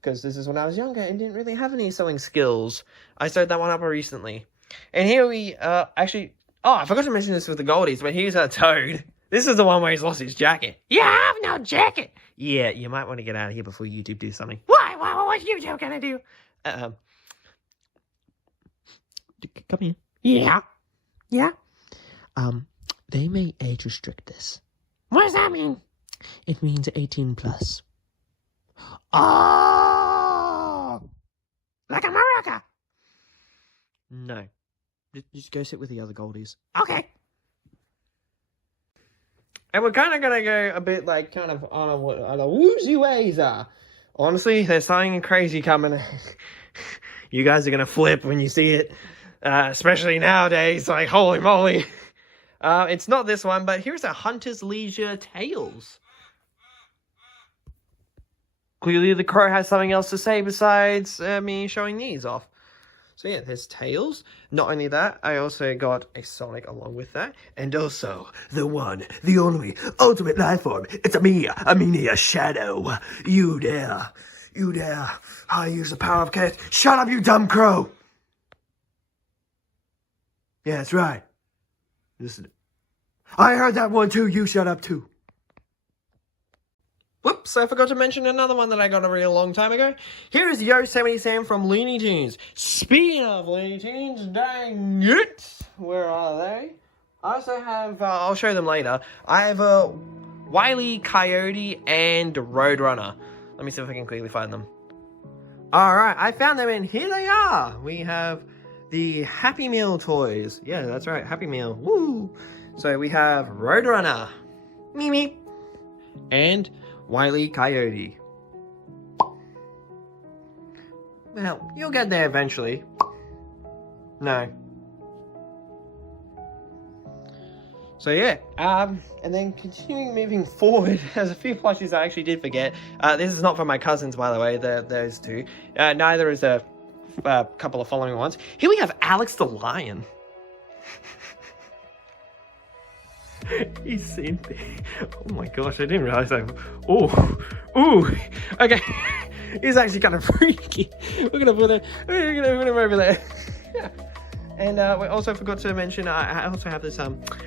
because this is when I was younger and didn't really have any sewing skills. I sewed that one up recently. And here we actually, oh, I forgot to mention this with the Goldies, but here's our Toad. This is the one where he's lost his jacket. You have no jacket. Yeah, you might want to get out of here before YouTube do something. Why? What's YouTube gonna do? Come here. Yeah. Yeah. They may age restrict this. What does that mean? It means 18 plus. Oh! Like America! No. Just go sit with the other Goldies. Okay. And we're kind of going to go a bit like kind of on a woozy ways Honestly, there's something crazy coming. You guys are gonna flip when you see it. Especially nowadays, like, holy moly. It's not this one, but here's a Hunter's Leisure Tails. Clearly the crow has something else to say besides me showing these off. So yeah, there's Tails. Not only that, I also got a Sonic along with that. And also, the one, the only, ultimate life form. It's a Mini, a Shadow. You dare. I use the power of cat. Shut up, you dumb crow! Yeah, that's right. Listen. I heard that one too, you shut up too. Whoops, I forgot to mention another one that I got a really long time ago. Here is Yosemite Sam from Looney Tunes. Speaking of Looney Tunes, dang it! Where are they? I also have, I'll show them later. I have a Wile E. Coyote and Roadrunner. Let me see if I can quickly find them. Alright, I found them and here they are! We have the Happy Meal toys. Yeah, that's right, Happy Meal. Woo! So we have Roadrunner, Mimi, and Wile E. Coyote. Well, you'll get there eventually. No. So yeah, and then continuing moving forward, there's a few plushies I actually did forget. This is not for my cousins, by the way, those two. Neither is a couple of following ones. Here we have Alex the Lion. He's seen me. Oh my gosh, I didn't realize that. Ooh, okay. He's actually kind of freaky. We're gonna put him over there. And we also forgot to mention, I also have this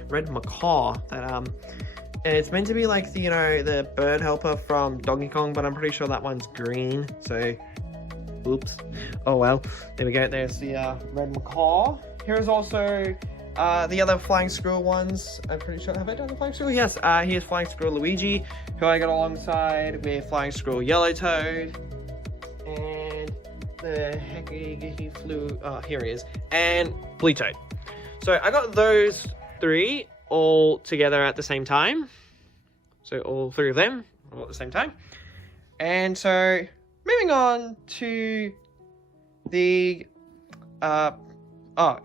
red macaw that and it's meant to be like the, the bird helper from Donkey Kong, but I'm pretty sure that one's green. So, oops. Oh well. There we go. There's the red macaw. Here's also the other Flying Squirrel ones. I'm pretty sure. Have I done the Flying Squirrel? Yes. Here's Flying Squirrel Luigi, who I got alongside with Flying Squirrel Yellow Toad. And the heck he flew. Here he is. And Bleatoad. So I got those three all together at the same time. So all three of them all at the same time. And so moving on to the and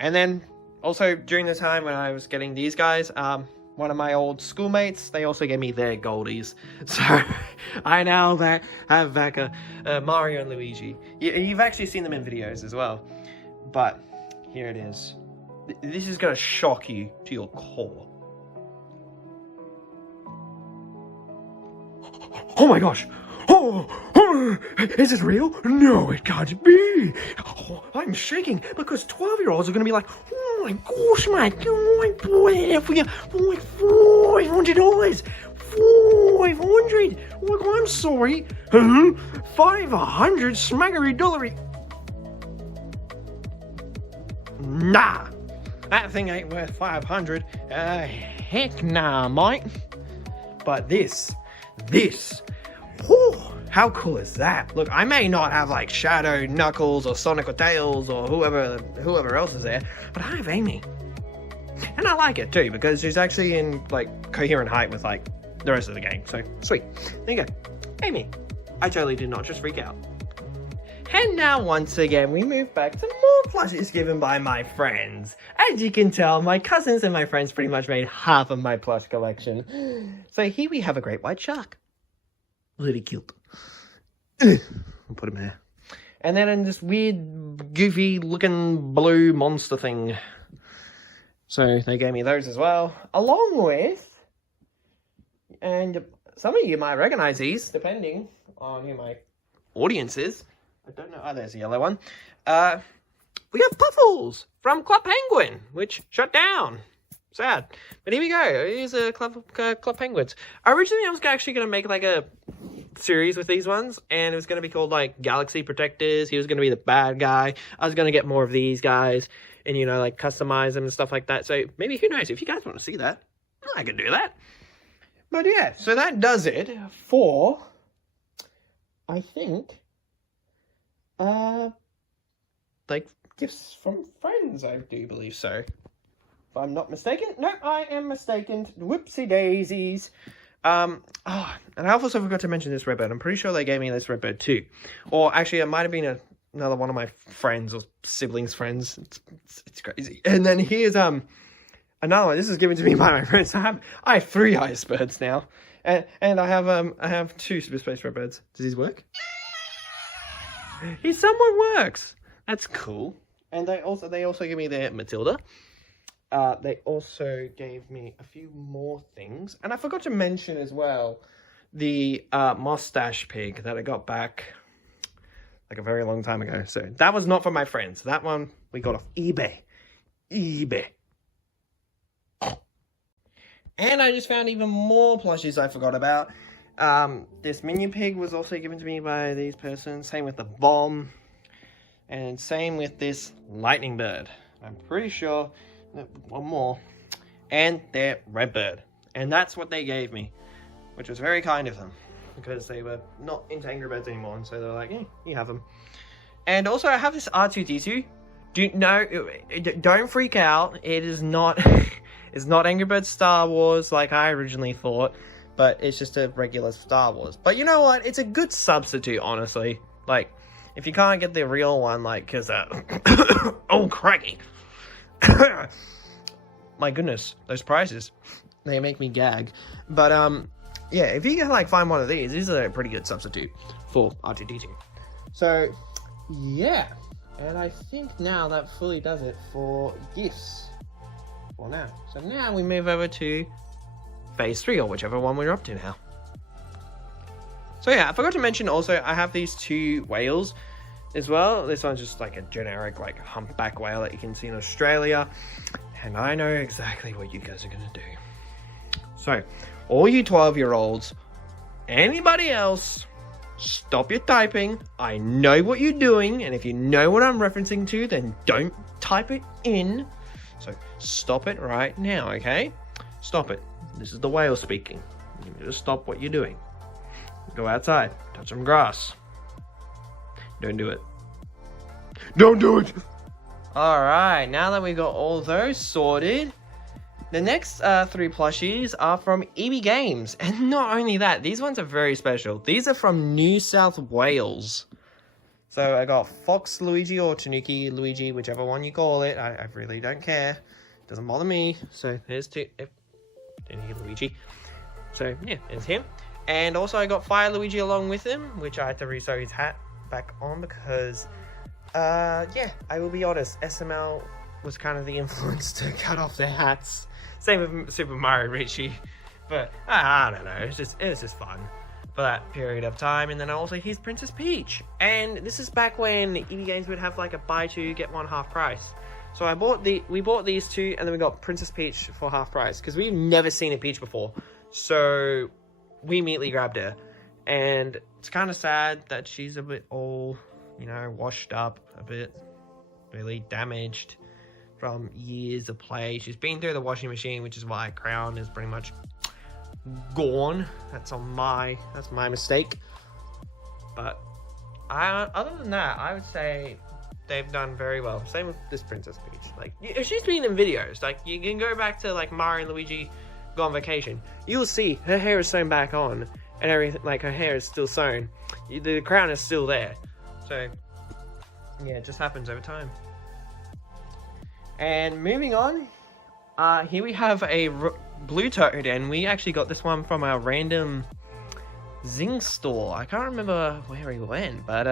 then also during the time when I was getting these guys, one of my old schoolmates, they also gave me their Goldies. So I now have back a Mario and Luigi. You've actually seen them in videos as well. But here it is. This is going to shock you to your core. Oh my gosh! Oh, is this real? No, it can't be. Oh, I'm shaking because 12-year-olds are going to be like, oh my gosh, mate, oh my boy, for you, $500. 500. Oh, I'm sorry. 500 smackery dollary. Nah, that thing ain't worth 500. Heck nah, mate. But this. Whew, how cool is that? Look, I may not have like Shadow, Knuckles, or Sonic or Tails, or whoever else is there, but I have Amy. And I like it too, because she's actually in like coherent height with like the rest of the gang. So sweet. There you go. Amy. I totally did not just freak out. And now once again we move back to more plushies given by my friends. As you can tell, my cousins and my friends pretty much made half of my plush collection. So here we have a great white shark. Really cute. I'll put him there. And then in this weird, goofy looking blue monster thing. So they gave me those as well. Along with, and some of you might recognize these, depending on who my audience is. I don't know. Oh, there's a yellow one. We have Puffles from Club Penguin, which shut down. Sad. But here we go. Here's a Club Penguins. Originally, I was actually going to make like a series with these ones, and it was going to be called like Galaxy Protectors. He was going to be the bad guy. I was going to get more of these guys and, like customize them and stuff like that. So maybe, who knows, if you guys want to see that, I can do that. But yeah, so that does it for, I think, like gifts from friends, I do believe so. If I'm not mistaken. No, I am mistaken. Whoopsie daisies. Oh, and I also forgot to mention this Redbird. I'm pretty sure they gave me this Redbird too. Or actually, it might have been another one of my friends or siblings' friends. It's crazy. And then here's another one. This is given to me by my friends. I have 3 Icebirds now. And I have 2 Super Space Redbirds. Does these work? He somewhat works. That's cool. And they also give me their Matilda. They also gave me a few more things. And I forgot to mention as well the mustache pig that I got back like a very long time ago. So that was not for my friends. That one we got off eBay. And I just found even more plushies I forgot about. This Minion pig was also given to me by these persons. Same with the bomb. And same with this lightning bird. I'm pretty sure... one more. And their Redbird. And that's what they gave me. Which was very kind of them. Because they were not into Angry Birds anymore. And so they're like, you have them. And also I have this R2-D2. Don't freak out. It is not... it's not Angry Birds Star Wars like I originally thought. But it's just a regular Star Wars. But you know what? It's a good substitute, honestly. Like, if you can't get the real one, like, because... oh, craggy. My goodness, those prices, they make me gag. But yeah, if you can like find one of these are a pretty good substitute for R2-D2. So yeah, and I think now that fully does it for gifts for now. So now we move over to phase 3, or whichever one we're up to now. So yeah, I forgot to mention also I have these 2 whales as well. This one's just like a generic like humpback whale that you can see in Australia, and I know exactly what you guys are gonna do. So all you 12-year-olds, anybody else, stop your typing. I know what you're doing, and if you know what I'm referencing to, then don't type it in. So stop it right now, okay? Stop it. This is the whale speaking. You need to stop what you're doing. Go outside, touch some grass. Don't do it. Don't do it! Alright, now that we've got all those sorted, the next 3 plushies are from EB Games. And not only that, these ones are very special. These are from New South Wales. So I got Fox Luigi or Tanuki Luigi, whichever one you call it. I really don't care. Doesn't bother me. So there's Tanuki Luigi. So yeah, it's him. And also I got Fire Luigi along with him, which I had to resew his hat back on because, yeah, I will be honest, SML was kind of the influence to cut off their hats. Same with Super Mario Richie. But I don't know, it was just fun for that period of time. And then also here's Princess Peach. And this is back when EB Games would have like a buy 2 get 1 half price. So we bought these 2, and then we got Princess Peach for half price because we've never seen a Peach before. So we immediately grabbed her. And it's kind of sad that she's a bit all, you know, washed up a bit, really damaged from years of play. She's been through the washing machine, which is why Crown is pretty much gone. That's my mistake. But other than that, I would say they've done very well. Same with this Princess Peach. Like, if she's been in videos, like you can go back to like Mario and Luigi Go on Vacation, you'll see her hair is sewn back on and everything. Like, her hair is still sewn, the crown is still there. So yeah, it just happens over time. And moving on, here we have a blue toad, and we actually got this one from our random Zing store. I can't remember where he went, but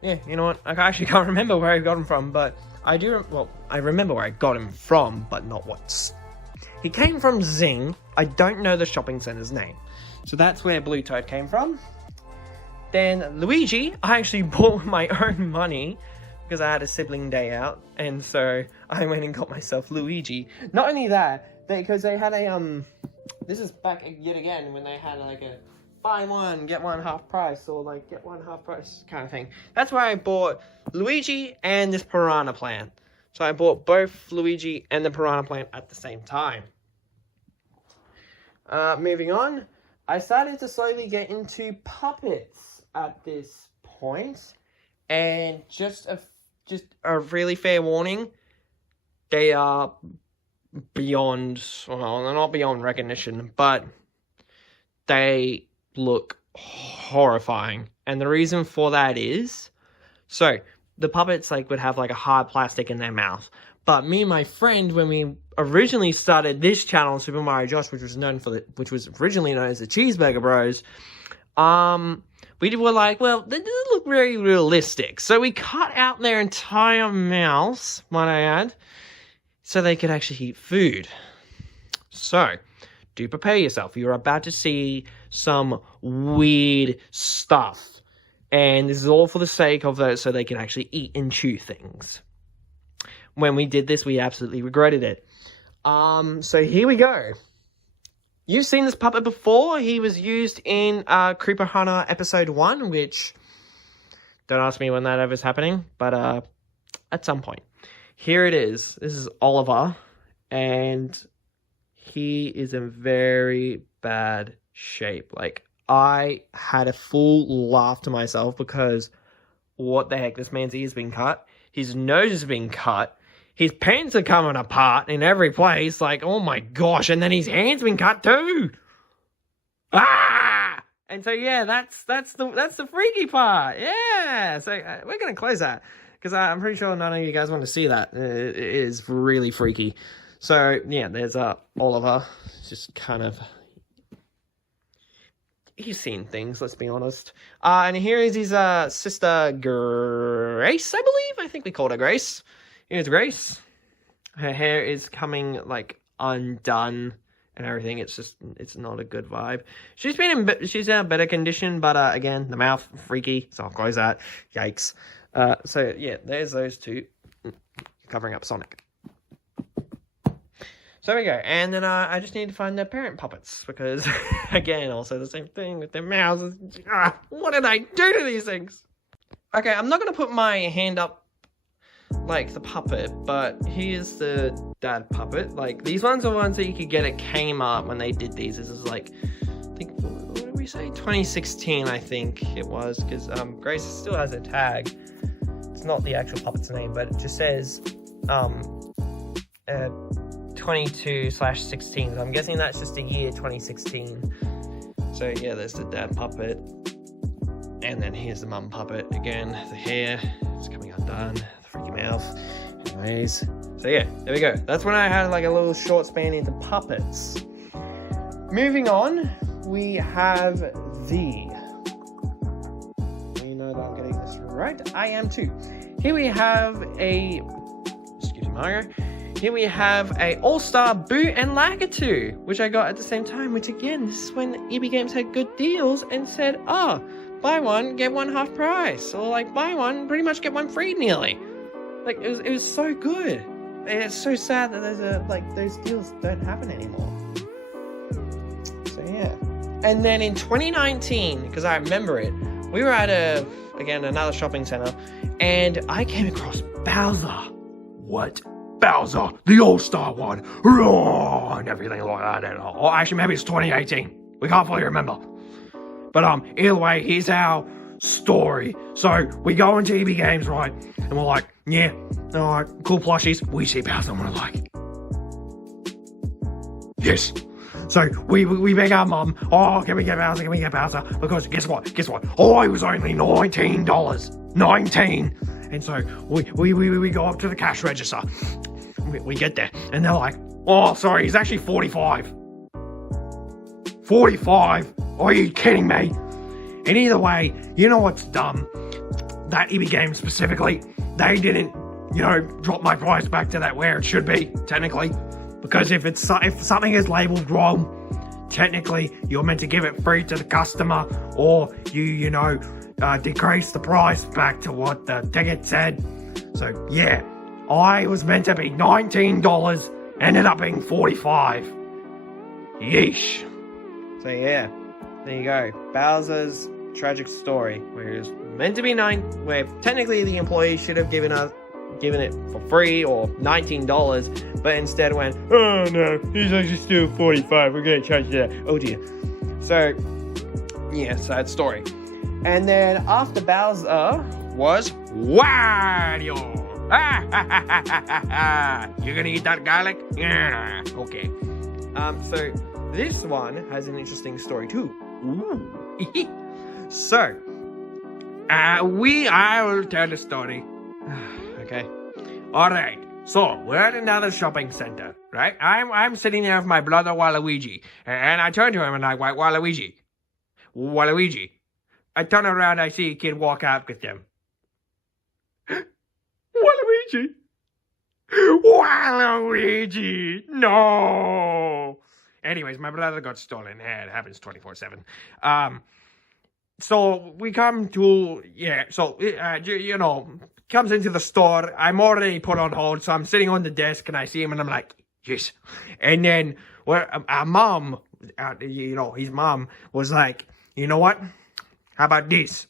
yeah, you know what? I actually can't remember where I got him from, but I do. Well, I remember where I got him from, but not what. He came from Zing. I don't know the shopping center's name, so that's where Blue Toad came from. Then Luigi, I actually bought with my own money because I had a sibling day out, and so I went and got myself Luigi. Not only that, because they had a this is back yet again when they had like a buy one get one half price, or like get one half price kind of thing. That's where I bought Luigi and this piranha plant. So I bought both Luigi and the piranha plant at the same time. Moving on, I started to slowly get into puppets at this point, and just a really fair warning, they are beyond, well, they're not beyond recognition, but they look horrifying. And the reason for that is, so the puppets like would have like a hard plastic in their mouth. But me and my friend, when we originally started this channel, SuperMarioJosh, which was originally known as the Cheeseburger Bros, we were like, well, they do look very realistic. So we cut out their entire mouths, might I add, so they could actually eat food. So, do prepare yourself. You're about to see some weird stuff. And this is all for the sake of those, so they can actually eat and chew things. When we did this, we absolutely regretted it. So here we go. You've seen this puppet before. He was used in Creeper Hunter episode 1, which, don't ask me when that ever is happening, but at some point. Here it is. This is Oliver, and he is in very bad shape. Like, I had a full laugh to myself because what the heck, this man's ear's been cut. His nose has been cut. His pants are coming apart in every place. Like, oh my gosh. And then his hand's been cut too. Ah! And so, yeah, that's the freaky part. Yeah. So we're going to close that because I'm pretty sure none of you guys want to see that. It is really freaky. So, yeah, there's Oliver. Just kind of, he's seen things, let's be honest. And here is his sister Grace, I believe. I think we called her Grace. Here's Grace. Her hair is coming like undone and everything. It's not a good vibe. She's in a better condition, but again, the mouth freaky, so I'll close that. Yikes. So yeah, there's those two covering up Sonic. So there we go. And then I just need to find their parent puppets because again, also the same thing with their mouths. What did I do to these things? Okay, I'm not gonna put my hand up like the puppet, but here's the dad puppet. Like, these ones are ones that you could get at Kmart when they did these. This is like, I think, what did we say? 2016, I think it was, because Grace still has a tag. It's not the actual puppet's name, but it just says 22/16. So I'm guessing that's just a year 2016. So yeah, there's the dad puppet. And then here's the mum puppet. Again, the hair is coming undone. Freaky mouth. Anyways, so yeah, there we go. That's when I had like a little short span into puppets. Moving on, we have you know that I'm getting this right. I am too. Here we have excuse me, Mario. Here we have a All-Star Boo and LAKEY, which I got at the same time. Which again, this is when EB Games had good deals and said, buy one, get one half price. Or like, buy one, pretty much get one free nearly. Like, it was so good. And it's so sad that those deals don't happen anymore. So yeah. And then in 2019, because I remember it, we were at another shopping center, and I came across Bowser. What? Bowser, the All-Star one. And everything like that. Or actually, maybe it's 2018. We can't fully remember. But either way, here's our story. So we go into EB Games, right? And we're like, yeah, alright, cool plushies. We see Bowser and we're like, yes. So we beg our mum, can we get Bowser? Can we get Bowser? Because guess what? Oh, it was only $19. 19. And so we go up to the cash register. We get there and they're like, oh, sorry, he's actually 45. 45? Are you kidding me? And either way, you know what's dumb? That EB Games specifically, they didn't, drop my price back to that where it should be, technically. Because if something is labeled wrong, technically you're meant to give it free to the customer, or you decrease the price back to what the ticket said. So yeah, I was meant to be $19, ended up being $45. Yeesh. So yeah, there you go. Bowser's tragic story, where it was meant to be where technically the employee should have given it for free or $19, but instead went, oh no, he's actually still 45. We're gonna charge that. Oh dear. So yeah, sad story. And then after Bowser was Wario. You gonna eat that garlic? Yeah. Okay. So this one has an interesting story too. Ooh. So, I will tell the story. okay. All right. So we're at another shopping center, right? I'm sitting there with my brother Waluigi, and I turn to him and I'm like, Waluigi. I turn around, I see a kid walk out with them. Waluigi, no. Anyways, my brother got stolen. It happens 24/7. So we come to, comes into the store. I'm already put on hold, so I'm sitting on the desk and I see him and I'm like, yes. And then our mom, his mom was like, you know what? How about this?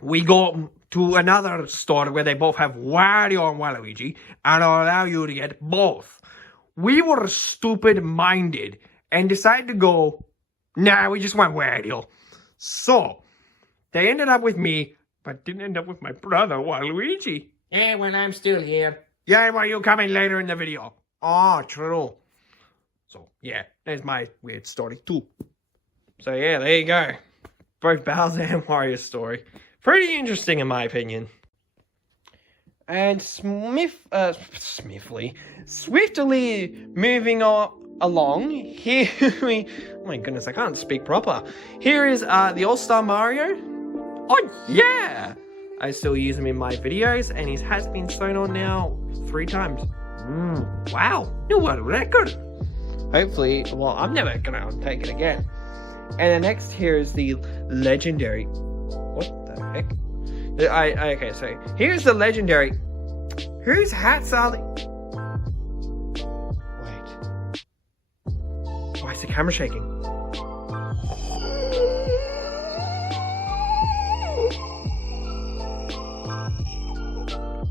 We go to another store where they both have Wario and Waluigi, and I'll allow you to get both. We were stupid-minded and decided to go, nah, we just want Wario. So, they ended up with me, but didn't end up with my brother, Waluigi. Yeah, well, I'm still here. Yeah, well, you come in later in the video. Oh, true. So, yeah, there's my weird story, too. So, yeah, there you go. Both Bowser and Wario story. Pretty interesting, in my opinion. And swiftly moving along, here we... Oh my goodness, I can't speak proper. Here is the All-Star Mario. Oh, yeah! I still use him in my videos, and his hat's been sewn on now 3 times. Wow, new world record! Hopefully, well, I'm never gonna take it again. And then next here is the legendary... What the heck? Okay, so here's the legendary... Whose hats are they? Wait. Why is the camera shaking?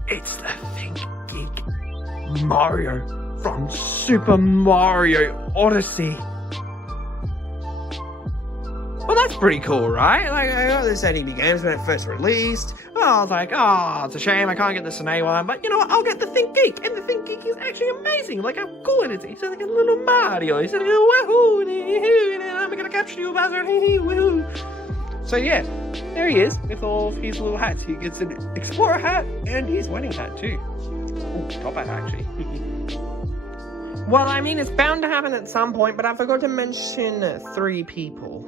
It's the Think Geek Mario from Super Mario Odyssey. Well, that's pretty cool, right? Like, I got this at EB Games when it first released. Oh, I was like, oh, it's a shame I can't get the Sine one, but you know what? I'll get the Think Geek, and the Think Geek is actually amazing. Like, how cool it is. He's like a little Mario. He's like, wahoo, and I'm gonna capture you, Bowser, woohoo. So yeah, there he is with all of his little hats. He gets an Explorer hat and his wedding hat too. Ooh, top hat actually. Well, I mean, it's bound to happen at some point, but I forgot to mention 3 people.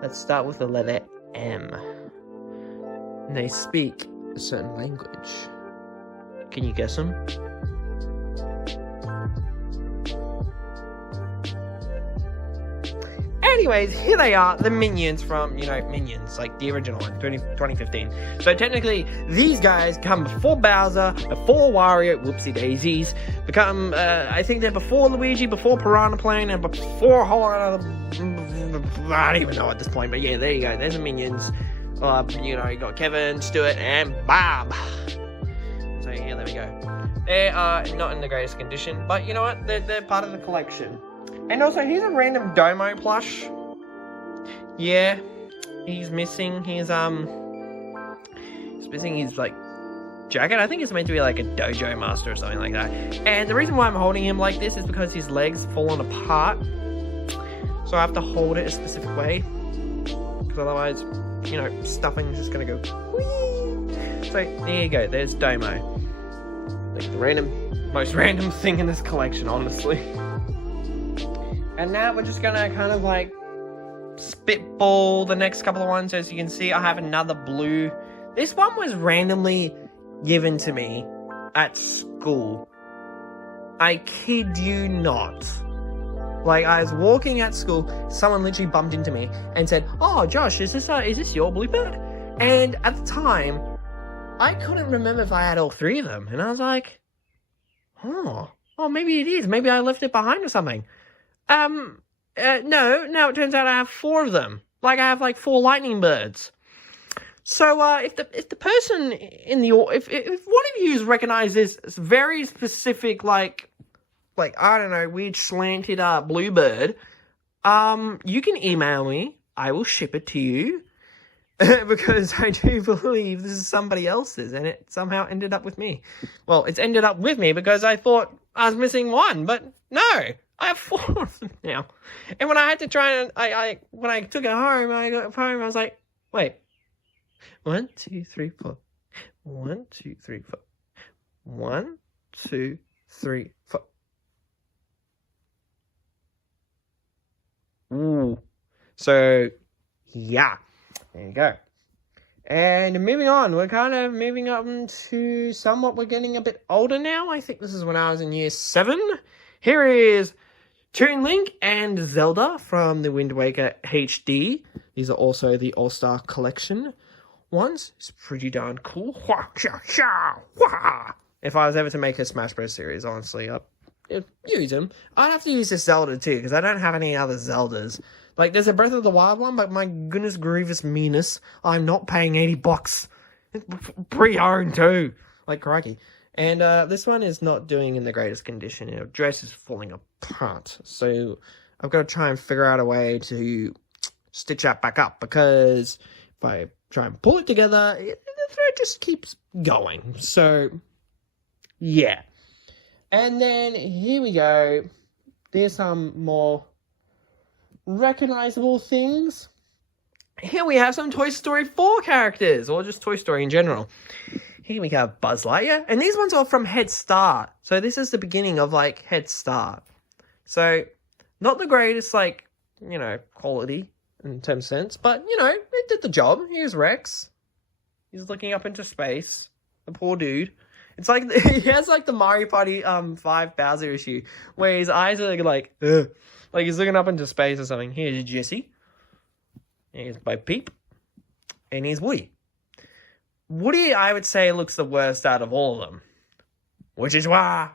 Let's start with the letter M. And they speak a certain language. Can you guess them? Anyways, here they are, the Minions from, Minions, like the original one, 2015. So technically, these guys come before Bowser, before Wario, whoopsie daisies, I think they're before Luigi, before Piranha Plant, and before a whole lot of I don't even know at this point, but yeah, there you go, there's the Minions. You got Kevin, Stuart, and Bob. So yeah, there we go. They are not in the greatest condition, but you know what, they're part of the collection. And also, here's a random Domo plush. Yeah, he's missing his like jacket. I think it's meant to be like a dojo master or something like that. And the reason why I'm holding him like this is because his legs fallen apart. So I have to hold it a specific way, because otherwise, stuffing is just gonna go whee. So there you go. There's Domo. Like the most random thing in this collection, honestly. And now we're just gonna kind of like spitball the next couple of ones. As you can see, I have another blue. This one was randomly given to me at school. I kid you not. Like, I was walking at school, someone literally bumped into me and said, "Oh, Josh, is this your Bluebird?" And at the time, I couldn't remember if I had all 3 of them. And I was like, oh, maybe it is. Maybe I left it behind or something. No, it turns out I have 4 of them. Like, I have like 4 lightning birds. So, if the person in the, if one of you recognizes this very specific, like, I don't know, weird slanted, bluebird, you can email me. I will ship it to you. because I do believe this is somebody else's, and it somehow ended up with me. Well, it's ended up with me because I thought I was missing one, but no, I have 4 of them now. And when I had to try and when I took it home, I got home, I was like, wait, 1, 2, 3, 4. 1, 2, 3, 4. 1, 2, 3, 4. Ooh. So, yeah. There you go. And moving on, we're kind of moving up to somewhat, we're getting a bit older now. I think this is when I was in year 7. Here is Toon Link and Zelda from the Wind Waker HD. These are also the All-Star Collection ones. It's pretty darn cool. If I was ever to make a Smash Bros. Series, honestly, I'd use them. I'd have to use this Zelda too, because I don't have any other Zeldas. Like, there's a Breath of the Wild one, but my goodness grievous meanness, I'm not paying $80. Pre-owned too. Like, crikey. And this one is not doing in the greatest condition. You know, dress is falling apart. So I've got to try and figure out a way to stitch that back up, because if I try and pull it together, the thread just keeps going. So, yeah. And then here we go. There's some more recognizable things. Here we have some Toy Story 4 characters, or just Toy Story in general. Here we have Buzz Lightyear, and these ones are from Head Start. So this is the beginning of, like, Head Start. So, not the greatest, like, you know, quality in some sense, but, you know, it did the job. Here's Rex. He's looking up into space. The poor dude. It's like, he has, like, the Mario Party 5 Bowser issue, where his eyes are, like, ugh. Like, he's looking up into space or something. Here's Jesse. Here's Bo Peep. And here's Woody. Woody, I would say, looks the worst out of all of them. Which is why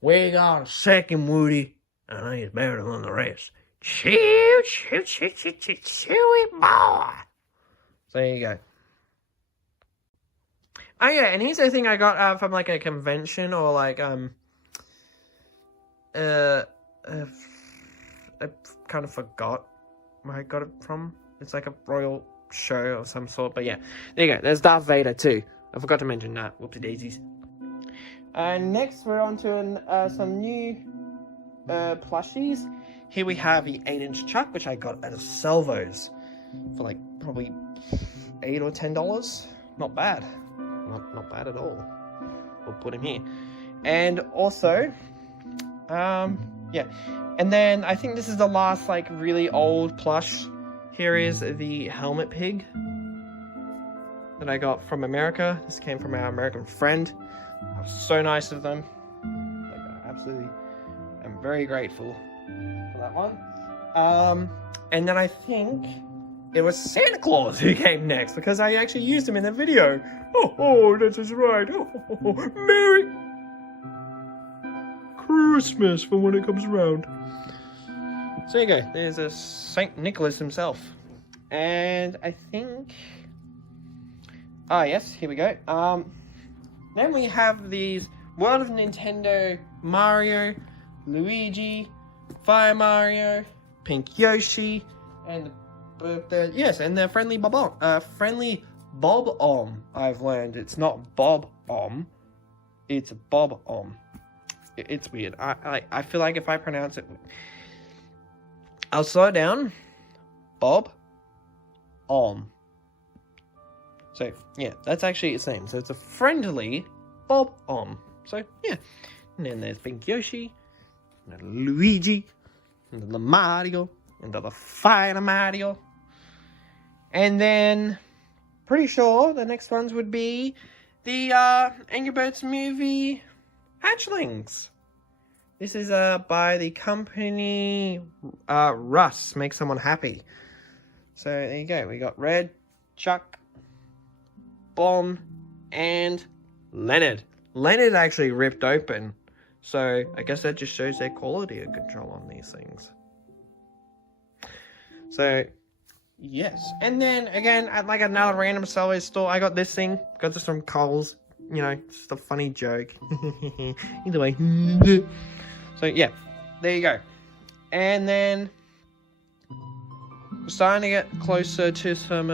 we got a second Woody. I think he's better than the rest. Chew it, boy. So there you go. Oh, yeah, and here's the thing I got from, like, a convention, or, like, I kind of forgot where I got it from. It's like a royal show of some sort, but yeah. There you go. There's Darth Vader too. I forgot to mention that. Whoopsie daisies. Next, we're on to some new plushies. Here we have the 8-inch Chuck, which I got at a Salvos for like probably $8 or $10. Not bad. Not bad at all. We'll put him here. And also, yeah. And then I think this is the last, like, really old plush. Here is the Helmet Pig that I got from America. This came from our American friend. I was so nice of them. Like, I absolutely am very grateful for that one. And then I think it was Santa Claus who came next, because I actually used him in the video. Oh, that is right. Oh, Merry Christmas for when it comes around. So there you go. There's a Saint Nicholas himself. And I think... Ah, yes. Here we go. Then we have these World of Nintendo Mario, Luigi, Fire Mario, Pink Yoshi, and the friendly Bob-omb. I've learned it's not Bob-omb, it's Bob-omb. It's weird. I feel like if I pronounce it, I'll slow down. Bob-omb. So yeah, that's actually its name. So it's a friendly Bob-omb. So yeah, and then there's Pink Yoshi, and Luigi, and the Mario, and the Fire Mario, and then pretty sure the next ones would be the Angry Birds movie Hatchlings. This is by the company Russ. Make Someone Happy. So there you go. We got Red, Chuck, Bomb, and Leonard. Leonard actually ripped open. So I guess that just shows their quality of control on these things. So yes. And then again, at like another random Subway store, I got this thing. Got this from Coles. You know, just a funny joke. Either way. So yeah, there you go. And then we're starting to get closer to some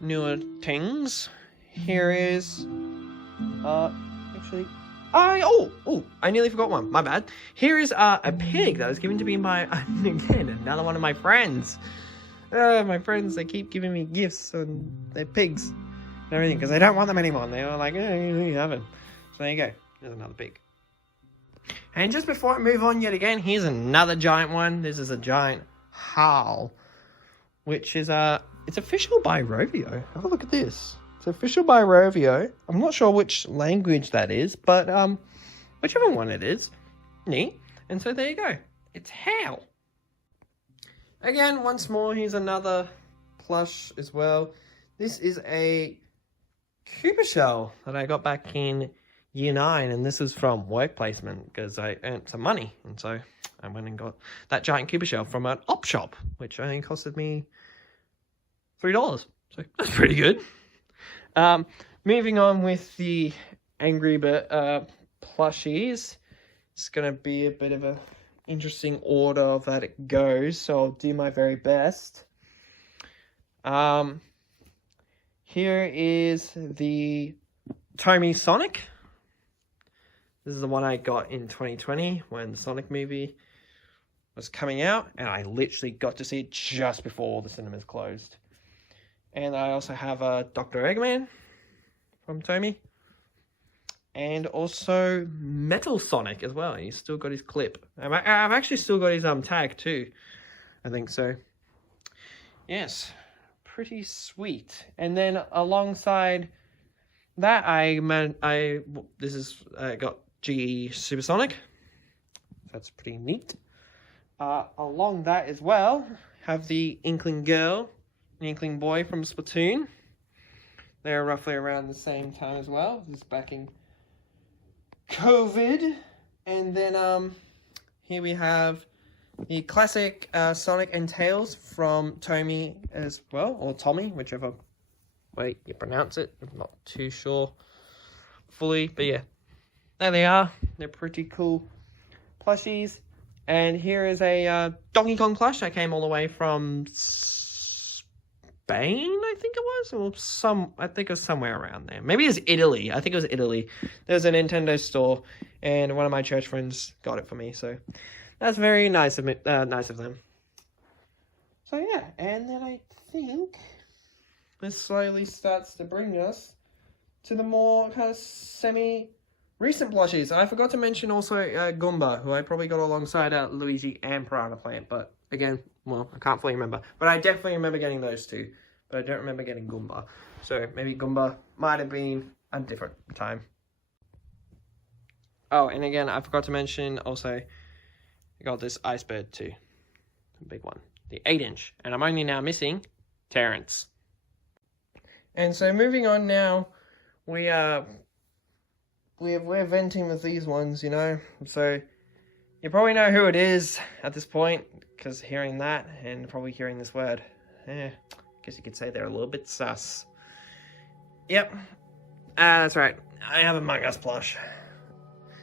newer things. Here is, actually, I nearly forgot one. My bad. Here is a pig that was given to me by, again, another one of my friends. My friends, they keep giving me gifts and they're pigs and everything because they don't want them anymore. And they were like, you have them. So there you go. There's another pig. And just before I move on yet again, here's another giant one. This is a giant Hal, which is it's official by Rovio. Have a look at this. It's official by Rovio. I'm not sure which language that is, but whichever one it is, neat. And so there you go. It's Hal. Again, once more, here's another plush as well. This is a Cooper shell that I got back in Year 9, and this is from work placement because I earned some money, and so I went and got that giant Cooper shell from an op shop, which I think costed me $3, so that's pretty good. Moving on with the Angry Bird plushies, it's gonna be a bit of a interesting order that it goes, so I'll do my very best. Here is the Tommy Sonic. This is the one I got in 2020 when the Sonic movie was coming out, and I literally got to see it just before the cinemas closed. And I also have a Dr. Eggman from Tommy. And also Metal Sonic as well. He's still got his clip. I've actually still got his tag too. I think so. Yes, pretty sweet. And then alongside that, I got GE Supersonic. That's pretty neat. Along that as well, have the Inkling Girl, the Inkling Boy from Splatoon. They're roughly around the same time as well. This is back in COVID. And then here we have the classic Sonic and Tails from Tommy as well, or Tommy, whichever way you pronounce it. I'm not too sure fully, but yeah, there they are. They're pretty cool plushies. And here is a Donkey Kong plush. I came all the way from Spain, I think it was, or I think it was somewhere around there. Maybe it was Italy. I think it was Italy. There's a Nintendo store, and one of my church friends got it for me. So that's very nice of them. So yeah, and then I think this slowly starts to bring us to the more kind of semi-recent plushies. I forgot to mention also Goomba, who I probably got alongside Luigi and Piranha Plant, but again, well, I can't fully remember. But I definitely remember getting those two, but I don't remember getting Goomba. So maybe Goomba might have been a different time. Oh, and again, I forgot to mention also, I got this Icebird too, the big one, the 8-inch, and I'm only now missing Terrence. And so moving on now, we're venting with these ones, you know, so you probably know who it is at this point, because hearing that, and probably hearing this word, I guess you could say they're a little bit sus. Yep, that's right, I have Among Us plush.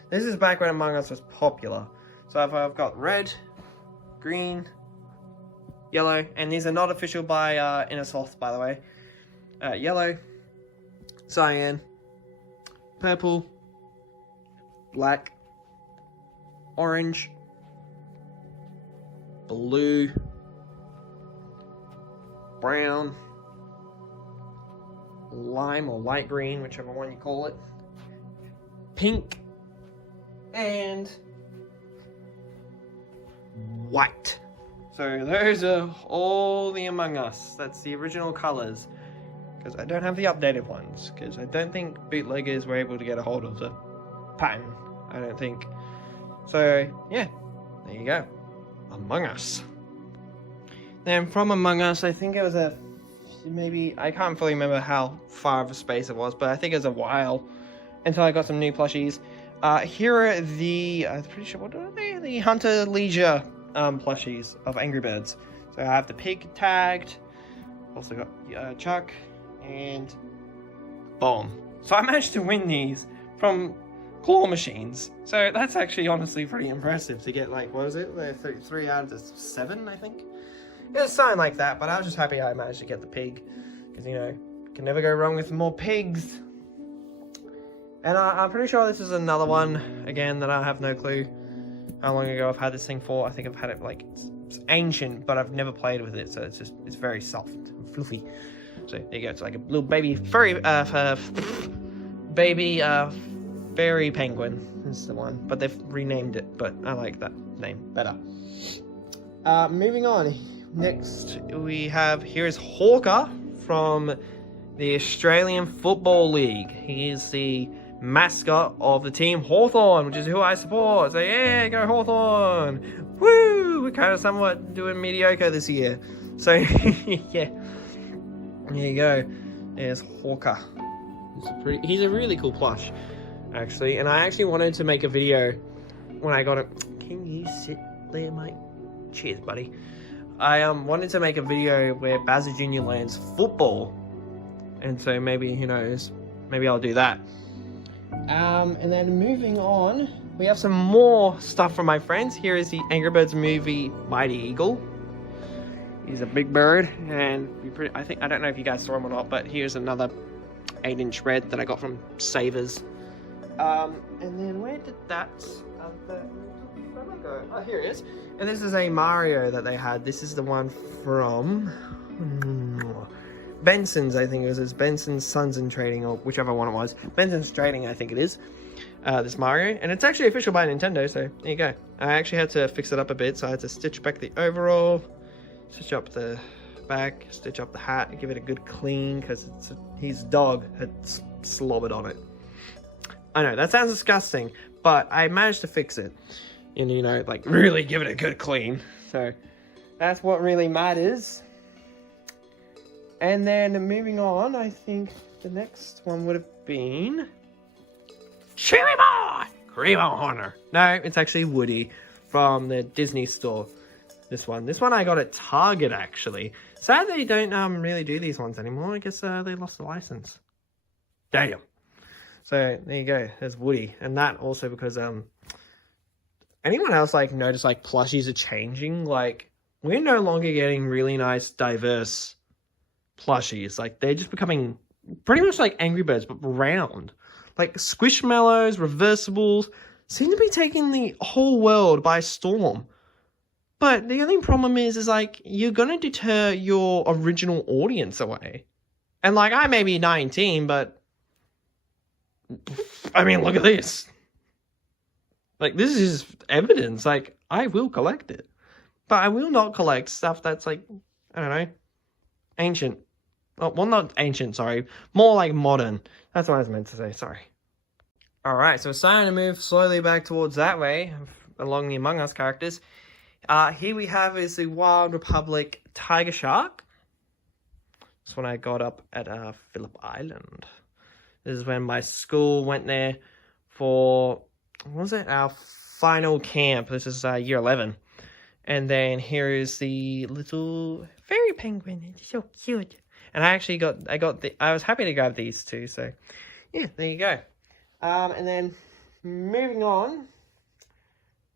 This is back when Among Us was popular, so I've got red, green, yellow, and these are not official by Innersoft, by the way. Yellow, cyan, purple, black, orange, blue, brown, lime or light green, whichever one you call it, pink, and white. So those are all the Among Us. That's the original colors. Because I don't have the updated ones, because I don't think bootleggers were able to get a hold of the pattern, I don't think. So, yeah, there you go. Among Us. Then from Among Us, I think it was maybe, I can't fully remember how far of a space it was, but I think it was a while until I got some new plushies. Here are the, I'm pretty sure, what are they? The Hunter Leisure plushies of Angry Birds. So I have the pig tagged, also got Chuck, and Bomb. So I managed to win these from claw machines. So that's actually honestly pretty impressive to get, like, what was it? 3 out of 7, I think. It was something like that, but I was just happy I managed to get the pig. Because, you know, can never go wrong with more pigs. And I'm pretty sure this is another one, again, that I have no clue how long ago I've had this thing for. I think I've had it, like, it's ancient, but I've never played with it, so it's very soft and fluffy. So, there you go. It's like a little baby furry, fairy penguin is the one. But they've renamed it, but I like that name better. Moving on. Next, we have, here's Hawker from the Australian Football League. He is the mascot of the team Hawthorn, which is who I support. So yeah, go Hawthorn! Woo! We're kind of somewhat doing mediocre this year. So yeah, there you go. There's Hawker. He's a really cool plush, actually. And I actually wanted to make a video when I got it. Can you sit there, mate? Cheers, buddy. I wanted to make a video where Bowser Jr. lands football, and so maybe, who knows, maybe I'll do that. And then moving on, we have some more stuff from my friends. Here is the Angry Birds movie Mighty Eagle. He's a big bird, and I don't know if you guys saw him or not, but here's another 8-inch red that I got from Savers. And then where did that go? Oh, here it is. And this is a Mario that they had. This is the one from Benson's, I think it was. It's Benson's Sons and Trading, or whichever one it was. Benson's Trading, I think it is. This Mario. And it's actually official by Nintendo, so there you go. I actually had to fix it up a bit, so I had to stitch back the overall, stitch up the back, stitch up the hat, give it a good clean, because his dog had slobbered on it. I know, that sounds disgusting, but I managed to fix it. And, you know, like, really give it a good clean. So, that's what really matters. And then, moving on, I think the next one would have been Chili Boy! Cream Hunter. No, it's actually Woody from the Disney store. This one I got at Target, actually. Sadly, they don't really do these ones anymore. I guess they lost the license. Damn. So, there you go. There's Woody. And that also because, anyone else, like, notice, like, plushies are changing? Like, we're no longer getting really nice, diverse plushies. Like, they're just becoming pretty much like Angry Birds, but round. Like, Squishmallows, reversibles, seem to be taking the whole world by storm. But the only problem is like, you're gonna deter your original audience away. And, like, I may be 19, but I mean, look at this. Like, this is evidence. Like, I will collect it. But I will not collect stuff that's, like, I don't know, ancient. Oh, well, not ancient, sorry. More like modern. That's what I was meant to say, sorry. Alright, so starting to move slowly back towards that way, along the Among Us characters. Here we have is the Wild Republic Tiger Shark. This one I got up at Phillip Island. This is when my school went there for, what was it? Our final camp. This is year 11. And then here is the little fairy penguin. It's so cute. And I actually I was happy to grab these two. So, yeah, there you go. And then moving on.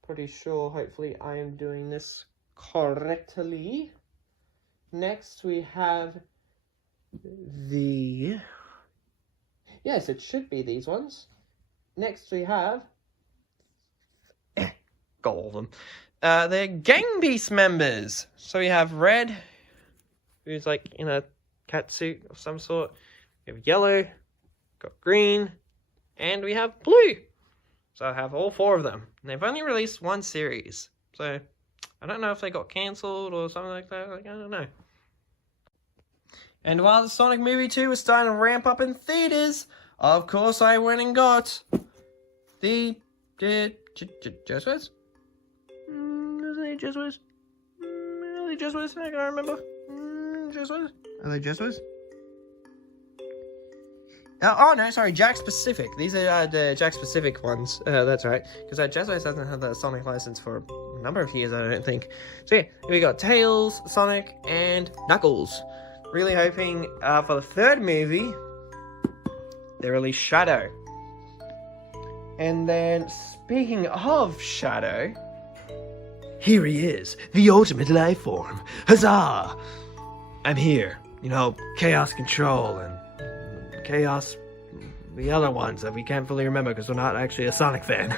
Pretty sure, hopefully, I am doing this correctly. Next, we have the... Yes, it should be these ones. Next, we have... got all of them. They're Gang Beast members. So we have Red, who's like in a cat suit of some sort. We have Yellow, got Green, and we have Blue. So I have all 4 of them. And they've only released 1 series. So I don't know if they got cancelled or something like that. Like, I don't know. And while the Sonic movie 2 was starting to ramp up in theaters, of course I went and got the Jesuits? Are they Jesuits? Are they Jesuits? I can't remember. Jesuits? Are they Jesuits? Oh no, sorry, Jack Specific. These are the Jack Specific ones. That's right. Because Jesuits hasn't had the Sonic license for a number of years, I don't think. So yeah, we got Tails, Sonic, and Knuckles. Really hoping for the 3rd movie, they release Shadow. And then, speaking of Shadow, here he is, the ultimate life form. Huzzah! I'm here. you know, Chaos Control and Chaos, the other ones that we can't fully remember because we're not actually a Sonic fan.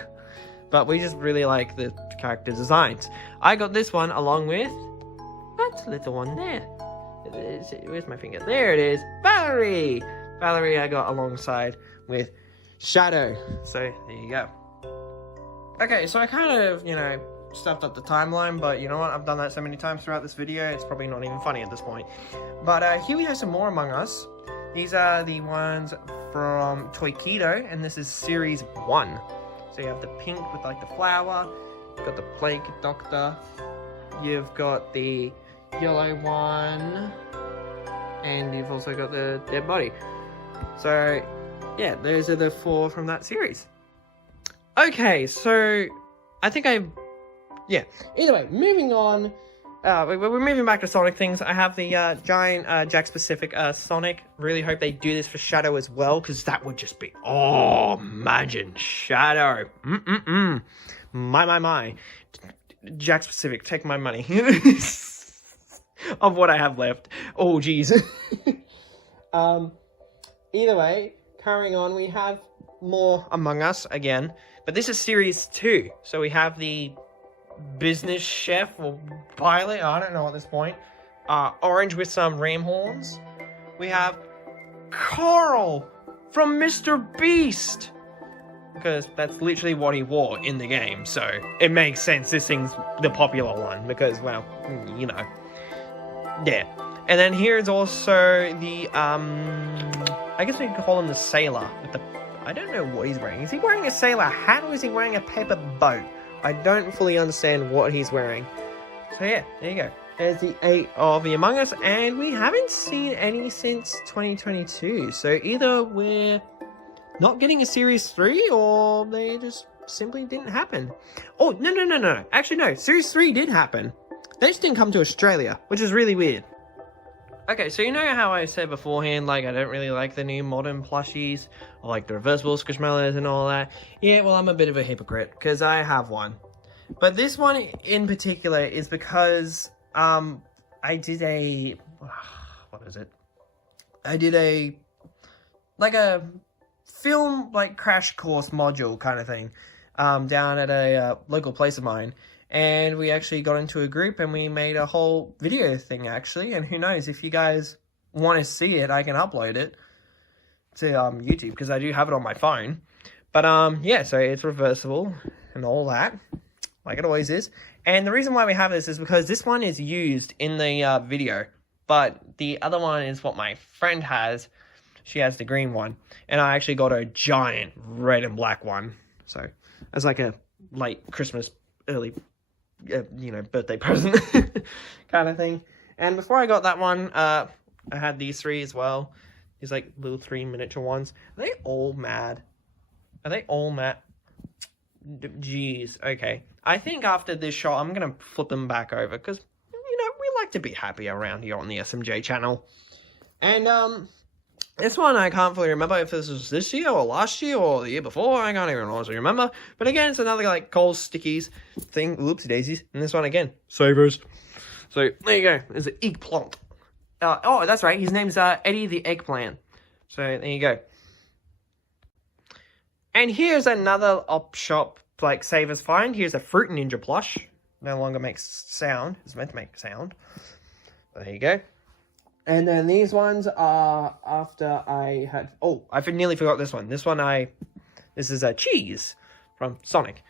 But we just really like the character designs. I got this one along with that little one there. Where's my finger? There it is. Valerie! Valerie I got alongside with Shadow. So there you go. Okay, so I kind of, you know, stuffed up the timeline, but you know what? I've done that so many times throughout this video, it's probably not even funny at this point. But here we have some more Among Us. These are the ones from Toy Keto, and this is Series 1. So you have the pink with like the flower, you've got the Plague Doctor, you've got the yellow one, and you've also got the dead body. So yeah, those are the 4 from that series. Okay, so I think yeah, either way, moving on. We're moving back to Sonic things. I have the giant Jack-specific Sonic. Really hope they do this for Shadow as well, because that would just be... Oh, imagine Shadow. My. Jack-specific, take my money. Of what I have left. Oh, jeez. Either way, carrying on, we have more Among Us again. But this is Series 2. So we have the business chef or pilot, I don't know at this point. Orange with some ram horns. We have Carl from Mr. Beast, because that's literally what he wore in the game, so it makes sense this thing's the popular one, because, well, you know. Yeah. And then here's also the I guess we could call him the sailor with the... I don't know what he's wearing. Is he wearing a sailor hat or is he wearing a paper boat? I don't fully understand what he's wearing. So yeah, there you go. There's the 8 of the Among Us, and we haven't seen any since 2022. So either we're not getting a Series 3, or they just simply didn't happen. Oh, no. Actually, no. Series 3 did happen. They just didn't come to Australia, which is really weird. Okay, so you know how I said beforehand, like, I don't really like the new modern plushies, or like the reversible squishmallows and all that. Yeah, well, I'm a bit of a hypocrite, because I have one. But this one in particular is because, I did a, what is it? I did a film, like, crash course module kind of thing, down at a local place of mine. And we actually got into a group and we made a whole video thing, actually. And who knows, if you guys want to see it, I can upload it to YouTube, because I do have it on my phone. But yeah, so it's reversible and all that, like it always is. And the reason why we have this is because this one is used in the video, but the other one is what my friend has. She has the green one, and I actually got a giant red and black one. So as like a late Christmas, early, you know, birthday present kind of thing. And before I got that one, I had these 3 as well. These like little 3 miniature ones. Are they all mad? Are they all mad? Jeez, okay. I think after this shot, I'm going to flip them back over, because, you know, we like to be happy around here on the SMJ channel. And, this one, I can't fully remember if this was this year or last year or the year before. I can't even honestly remember. But again, it's another, like, Coles stickies thing. Whoopsie daisies. And this one again, Savers. So, there you go. There's an eggplant. Oh, that's right. His name's Eddie the Eggplant. So, there you go. And here's another op shop, like, Savers find. Here's a Fruit Ninja plush. No longer makes sound. It's meant to make sound. But there you go. And then these ones are after I had... Oh, I nearly forgot this one. This is a cheese from Sonic.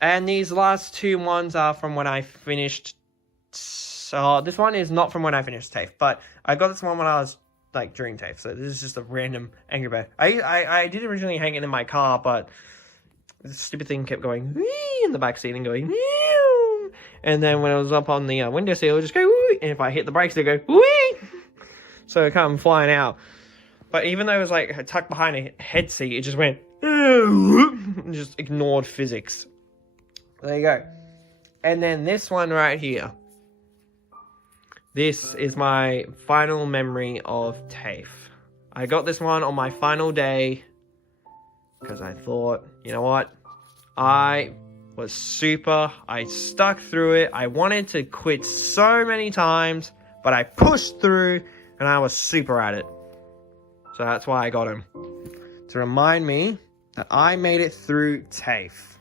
And these last 2 ones are from when I finished... So this one is not from when I finished TAFE, but I got this one when I was, like, during TAFE. So this is just a random Angry Bird. I did originally hang it in my car, but this stupid thing kept going wee in the backseat and going wee. And then when it was up on the windowsill, it would just go wee. And if I hit the brakes, it would go wee. So it come flying out. But even though it was like tucked behind a head seat, it just went and just ignored physics. There you go. And then this one right here. This is my final memory of TAFE. I got this one on my final day because I thought, you know what? I was super. I stuck through it. I wanted to quit so many times, but I pushed through. and I was super at it. So that's why I got him. To remind me that I made it through TAFE.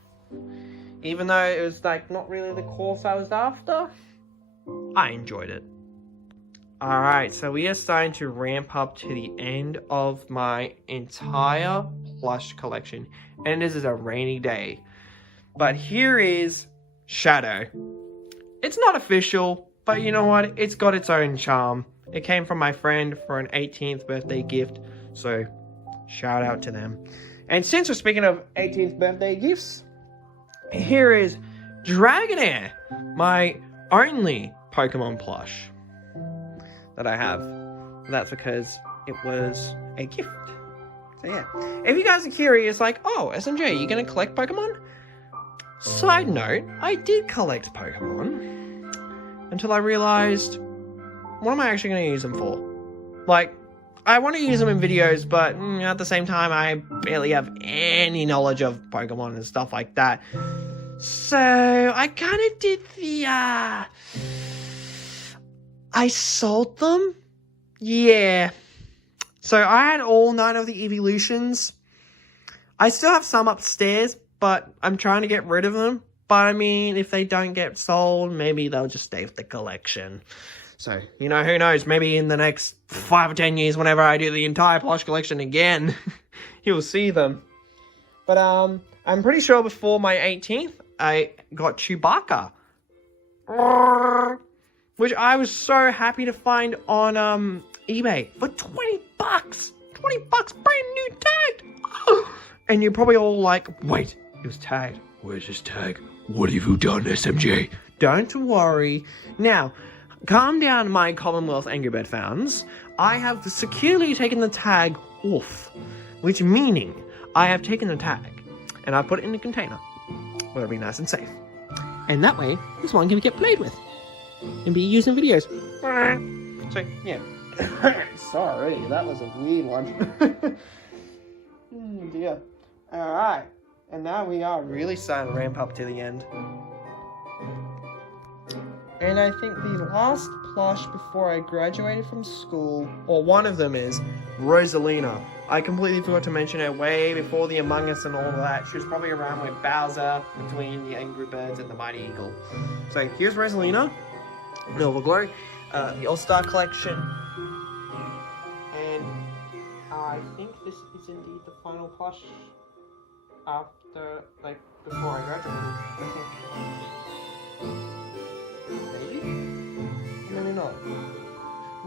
Even though it was like not really the course I was after, I enjoyed it. Alright, so we are starting to ramp up to the end of my entire plush collection. And this is a rainy day. But here is Shadow. It's not official, but you know what? It's got its own charm. It came from my friend for an 18th birthday gift, so shout out to them. And since we're speaking of 18th birthday gifts, here is Dragonair, my only Pokemon plush that I have. That's because it was a gift. So yeah, if you guys are curious, like, oh, SMJ, you gonna collect Pokemon? Side note, I did collect Pokemon until I realized, what am I actually going to use them for? Like, I want to use them in videos, but at the same time, I barely have any knowledge of Pokemon and stuff like that. So, I kind of did the, I sold them? Yeah. So, I had all 9 of the evolutions. I still have some upstairs, but I'm trying to get rid of them. But I mean, if they don't get sold, maybe they'll just stay with the collection. So, you know, who knows? Maybe in the next 5 or 10 years, whenever I do the entire plush collection again, you'll see them. But I'm pretty sure before my 18th, I got Chewbacca. Which I was so happy to find on eBay for 20 bucks. 20 bucks, brand new tag. And you're probably all like, wait, it was tagged. Where's his tag? What have you done, SMJ? Don't worry. Now, calm down, my Commonwealth Angry Bird fans. I have securely taken the tag off, which meaning I have taken the tag and I put it in a container where it'll be nice and safe. And that way, this one can get played with and be used in videos. So, yeah. Sorry, that was a weird one. Oh dear. Alright. And now we are really starting to ramp up to the end. And I think the last plush before I graduated from school, or one of them is Rosalina. I completely forgot to mention her way before the Among Us and all of that. She was probably around with Bowser, between the Angry Birds and the Mighty Eagle. So here's Rosalina, Nova Glow, the All-Star Collection. And I think this is indeed the final plush after, like, before I graduated. Maybe? Maybe not.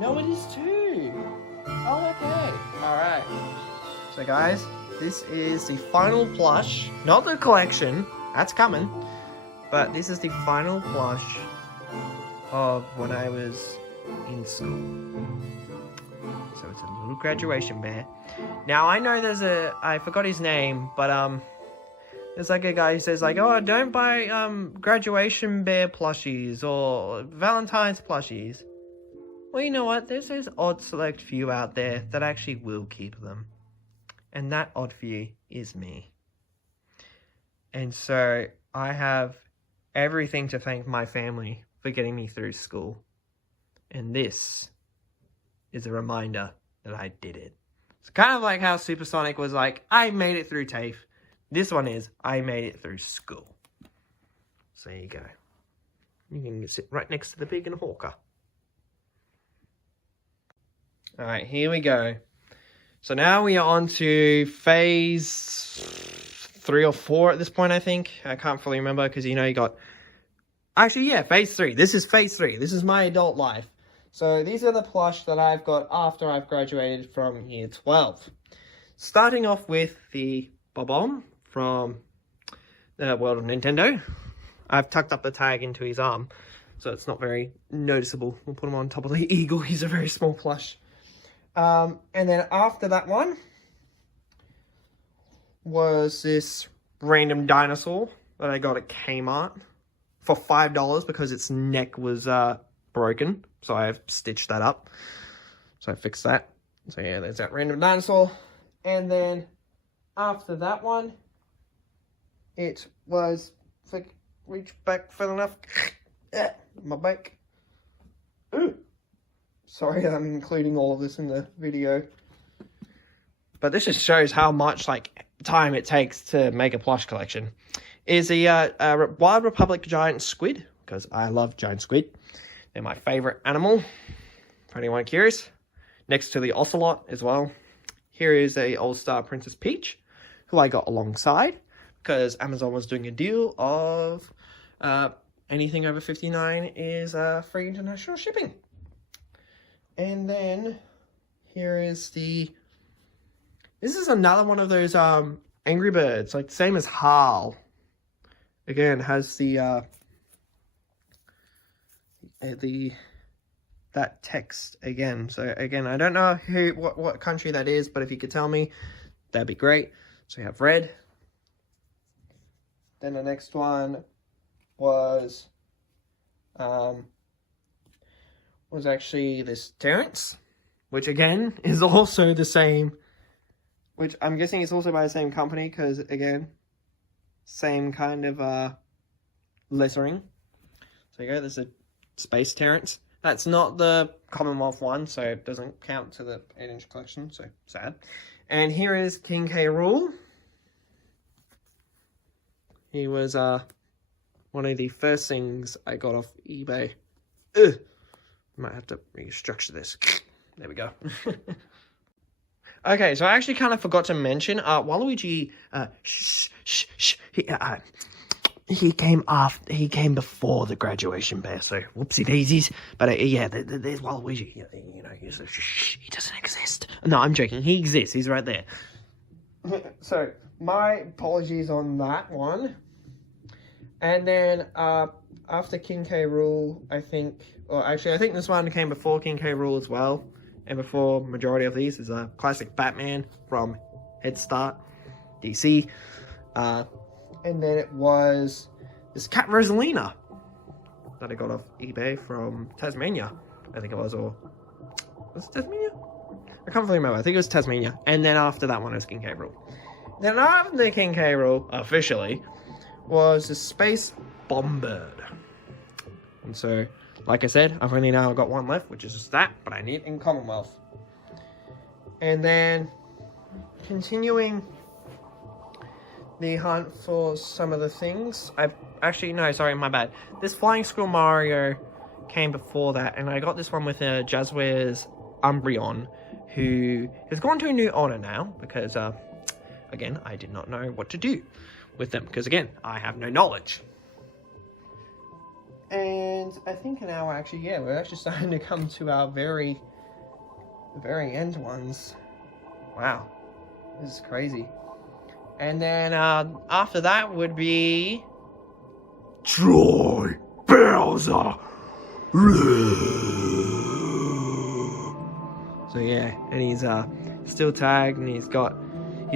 No, it is too! Oh, okay. Alright. So guys, this is the final plush. Not the collection. That's coming. But this is the final plush of when I was in school. So it's a little graduation bear. Now, I know there's I forgot his name, but, there's like a guy who says like, oh, don't buy, graduation bear plushies or Valentine's plushies. Well, you know what? There's those odd select few out there that actually will keep them. And that odd few is me. And so I have everything to thank my family for getting me through school. And this is a reminder that I did it. It's kind of like how Supersonic was like, I made it through TAFE. This one is, I made it through school. So there you go. You can sit right next to the pig and hawker. Alright, here we go. So now we are on to phase 3 or 4 at this point, I think. I can't fully remember because, you know, you got... Actually, yeah, phase 3. This is phase 3. This is my adult life. So these are the plush that I've got after I've graduated from year 12. Starting off with the Bob-omb from the world of Nintendo. I've tucked up the tag into his arm, so it's not very noticeable. We'll put him on top of the eagle. He's a very small plush. And then after that one was this random dinosaur that I got at Kmart for $5 because its neck was broken. So I've stitched that up. So I fixed that. So yeah, there's that random dinosaur. And then after that one, it was, like, reach back far enough. My back. Ooh. Sorry, I'm including all of this in the video. But this just shows how much like time it takes to make a plush collection. Is a Wild Republic giant squid, because I love giant squid. They're my favorite animal, for anyone curious. Next to the ocelot as well. Here is a All-Star Princess Peach, who I got alongside, because Amazon was doing a deal of anything over $59 is free international shipping. And then here is this is another one of those Angry Birds, like same as Harl. Again, has that text again. So again, I don't know what country that is, but if you could tell me, that'd be great. So we have red. Then the next one was actually this Terrence, which again is also the same, which I'm guessing is also by the same company, because again, same kind of lettering. So you go, there's a Space Terrence. That's not the Commonwealth one, so it doesn't count to the 8-inch collection, so sad. And here is King K. Rool. He was one of the first things I got off eBay. Ugh. Might have to restructure this. There we go. Okay, so I actually kind of forgot to mention, Waluigi, he came before the graduation bear, so whoopsie daisies. But yeah, there's Waluigi. You know, he doesn't exist. No, I'm joking. He exists. He's right there. So my apologies on that one. And then after King K. Rool, I think this one came before King K. Rool as well, and before majority of these is a classic Batman from Head Start, DC. And then it was this Cat Rosalina that I got off eBay from Tasmania, I think it was, or was it Tasmania? I can't really remember. I think it was Tasmania. And then after that one was King K. Rool. Then after the King K. Rool, officially, was the Space Bombird. And so, like I said, I've only now got one left, which is just that, but I need it in Commonwealth. And then, continuing the hunt for some of the things. My bad. This Flying Squirrel Mario came before that, and I got this one with a Jazzwares Umbreon, who has gone to a new owner now, because, again, I did not know what to do with them, because, again, I have no knowledge. And I think now, actually, yeah, we're actually starting to come to our very end ones. Wow. This is crazy. And then after that would be Troy Bowser. So yeah, and he's still tagged, and he's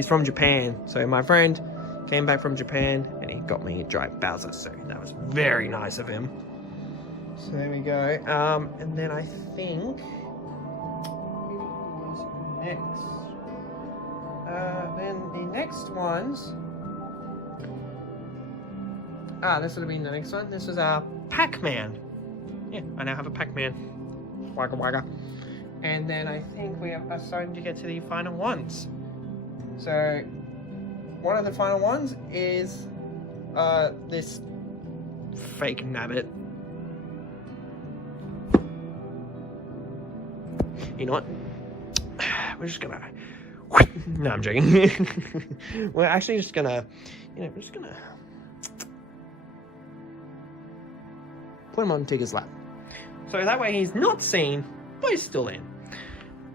from Japan. So my friend came back from Japan and he got me a dry Bowser, so that was very nice of him. So there we go. And then I think who's next? Then the next ones. This would have been the next one. This is our Pac-Man. Yeah, I now have a Pac-Man. Wagga wagga. And then I think we are starting to get to the final ones. So, one of the final ones is this fake nabbit. You know what? We're just gonna... No, I'm joking. We're actually just gonna, we're just gonna put him on Tigger's lap. So that way he's not seen, but he's still in.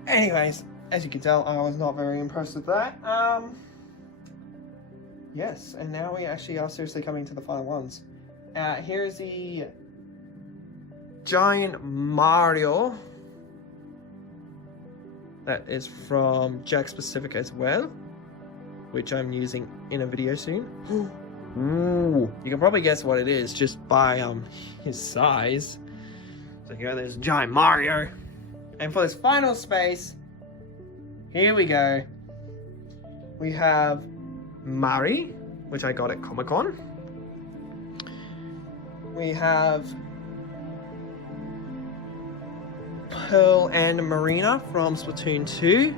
Anyways, as you can tell, I was not very impressed with that. Yes, and now we actually are seriously coming to the final ones. Here's the Giant Mario. That is from Jack's Pacific as well, which I'm using in a video soon. Ooh, you can probably guess what it is just by his size. So here, there's Giant Mario. And for this final space, here we go. We have Mari, which I got at Comic-Con. We have Pearl and Marina from Splatoon 2.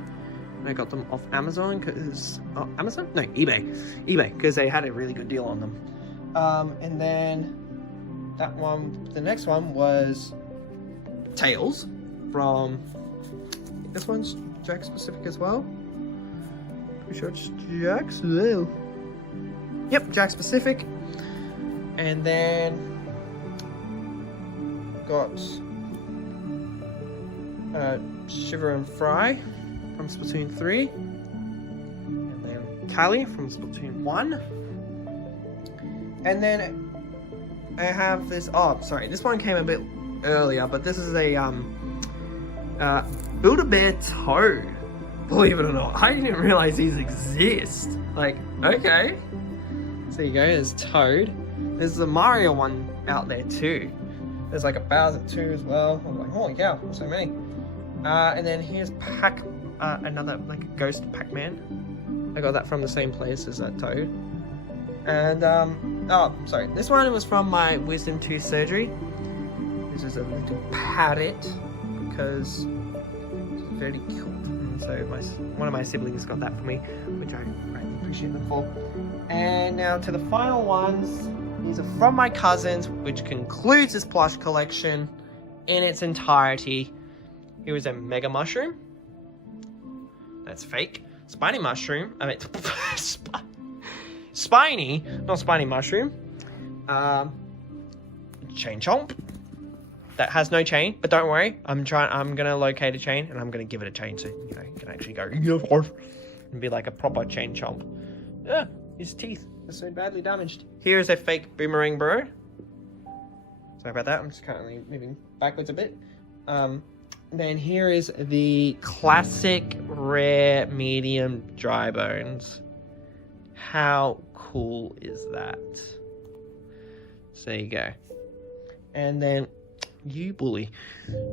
I got them off Amazon because... Oh, Amazon? No, eBay. eBay, because they had a really good deal on them. And then that one, the next one was Tails from... This one's Jack specific as well. Pretty sure it's Jack's. Yep, Jack specific. And then got Shiver and Fry from Splatoon 3. And then Callie from Splatoon 1. And then I have this, oh sorry, this one came a bit earlier, but this is a Build-A-Bear Toad. Believe it or not, I didn't realize these exist. Like, okay. So there you go, there's Toad. There's the Mario one out there too. There's like a Bowser 2 as well. I'm like, holy cow, so many. And then here's another like a Ghost Pac-Man. I got that from the same place as that Toad. And oh, sorry, this one was from my Wisdom Tooth surgery. This is a little parrot because it's very cute. And so one of my siblings got that for me, which I greatly appreciate them for. And now to the final ones. These are from my cousins, which concludes this plush collection in its entirety. Here is a Mega Mushroom. That's fake. Spiny Mushroom. I mean, Spiny, not Spiny Mushroom. Chain Chomp. That has no chain, but don't worry. I'm gonna locate a chain and I'm gonna give it a chain so you know you can actually go and be like a proper Chain Chomp. His teeth are so badly damaged. Here is a fake Boomerang Bro. Sorry about that. I'm just currently moving backwards a bit. Then here is the classic rare medium dry bones. How cool is that? So there you go. And then you bully.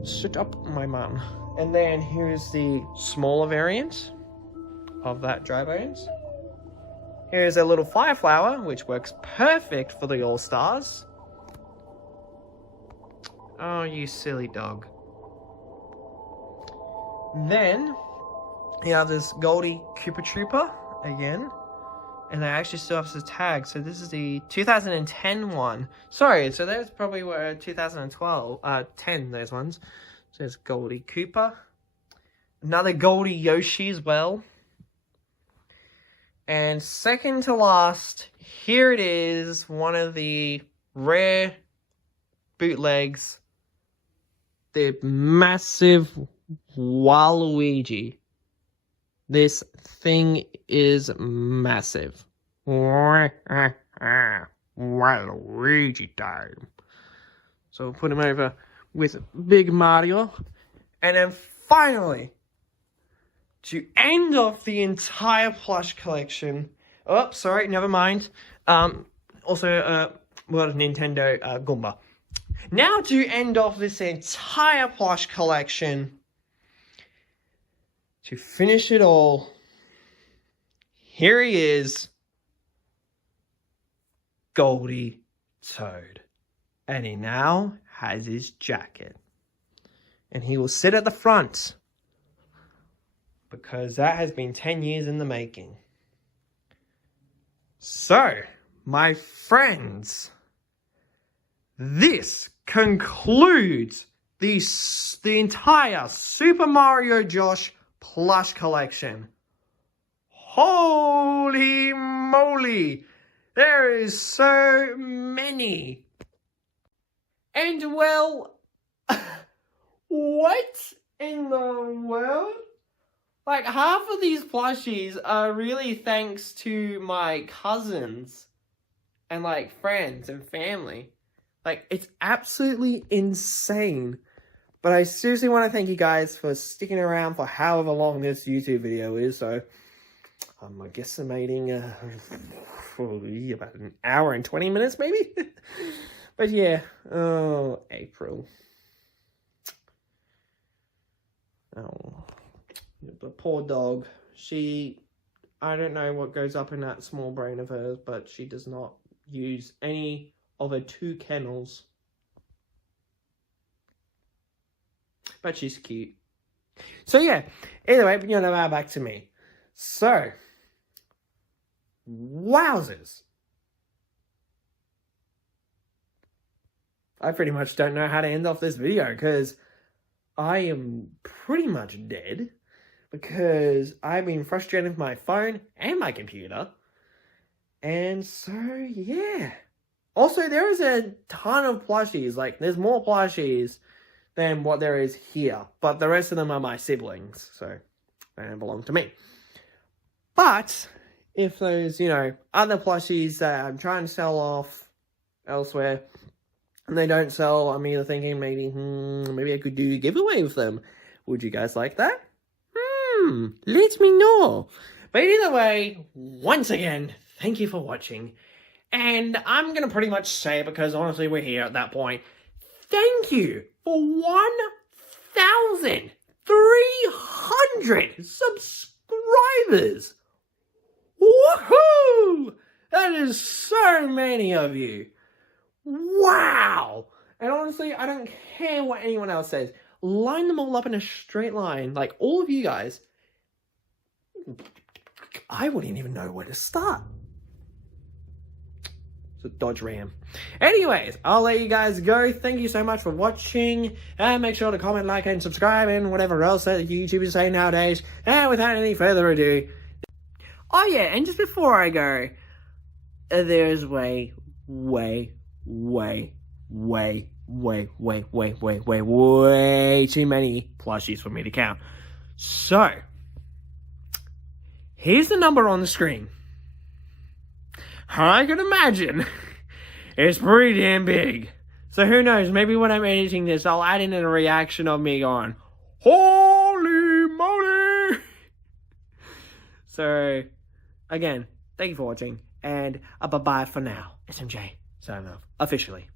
Sit up, my mum. And then here's the smaller variant of that dry bones. Here's a little fire flower, which works perfect for the All-Stars. Oh, you silly dog. Then you have this Goldie Koopa Trooper again. And they actually still have the tag. So this is the 2010 one. Sorry, so those probably were 2012. 10, those ones. So there's Goldie Koopa. Another Goldie Yoshi as well. And second to last, here it is. One of the rare bootlegs. The massive Waluigi. This thing is massive. Waluigi time. So we'll put him over with Big Mario. And then finally, to end off the entire plush collection. Oh, sorry, never mind. Also, Nintendo Goomba. Now to end off this entire plush collection. To finish it all, here he is, Goldie Toad. And he now has his jacket. And he will sit at the front, because that has been 10 years in the making. So, my friends, this concludes the entire Super Mario Josh Plush collection. Holy moly! There is so many. And well, what in the world? Like, half of these plushies are really thanks to my cousins and like friends and family. Like, it's absolutely insane. But I seriously want to thank you guys for sticking around for however long this YouTube video is. So, I'm guesstimating about an hour and 20 minutes, maybe? But yeah, oh, April. Oh, the poor dog. I don't know what goes up in that small brain of hers, but she does not use any of her 2 kennels But she's cute. So yeah, anyway, back to me. So, wowzers. I pretty much don't know how to end off this video because I am pretty much dead because I've been frustrated with my phone and my computer. And so, yeah. Also, there is a ton of plushies. Like, there's more plushies than what there is here. But the rest of them are my siblings. So, they don't belong to me. But, if those, other plushies that I'm trying to sell off elsewhere, and they don't sell, I'm either thinking maybe I could do a giveaway with them. Would you guys like that? Let me know. But either way, once again, thank you for watching. And I'm going to pretty much say, because honestly we're here at that point, thank you for 1,300 subscribers. Woohoo! That is so many of you. Wow! And honestly, I don't care what anyone else says. Line them all up in a straight line, like all of you guys. I wouldn't even know where to start. It's a Dodge Ram. Anyways, I'll let you guys go. Thank you so much for watching. And make sure to comment, like, and subscribe, and whatever else that YouTubers say nowadays. And without any further ado... Oh yeah, and just before I go, there's way too many plushies for me to count. So, here's the number on the screen. I can imagine it's pretty damn big. So who knows, maybe when I'm editing this, I'll add in a reaction of me going, holy moly! So, again, thank you for watching, and bye-bye for now. SMJ, signing off, officially.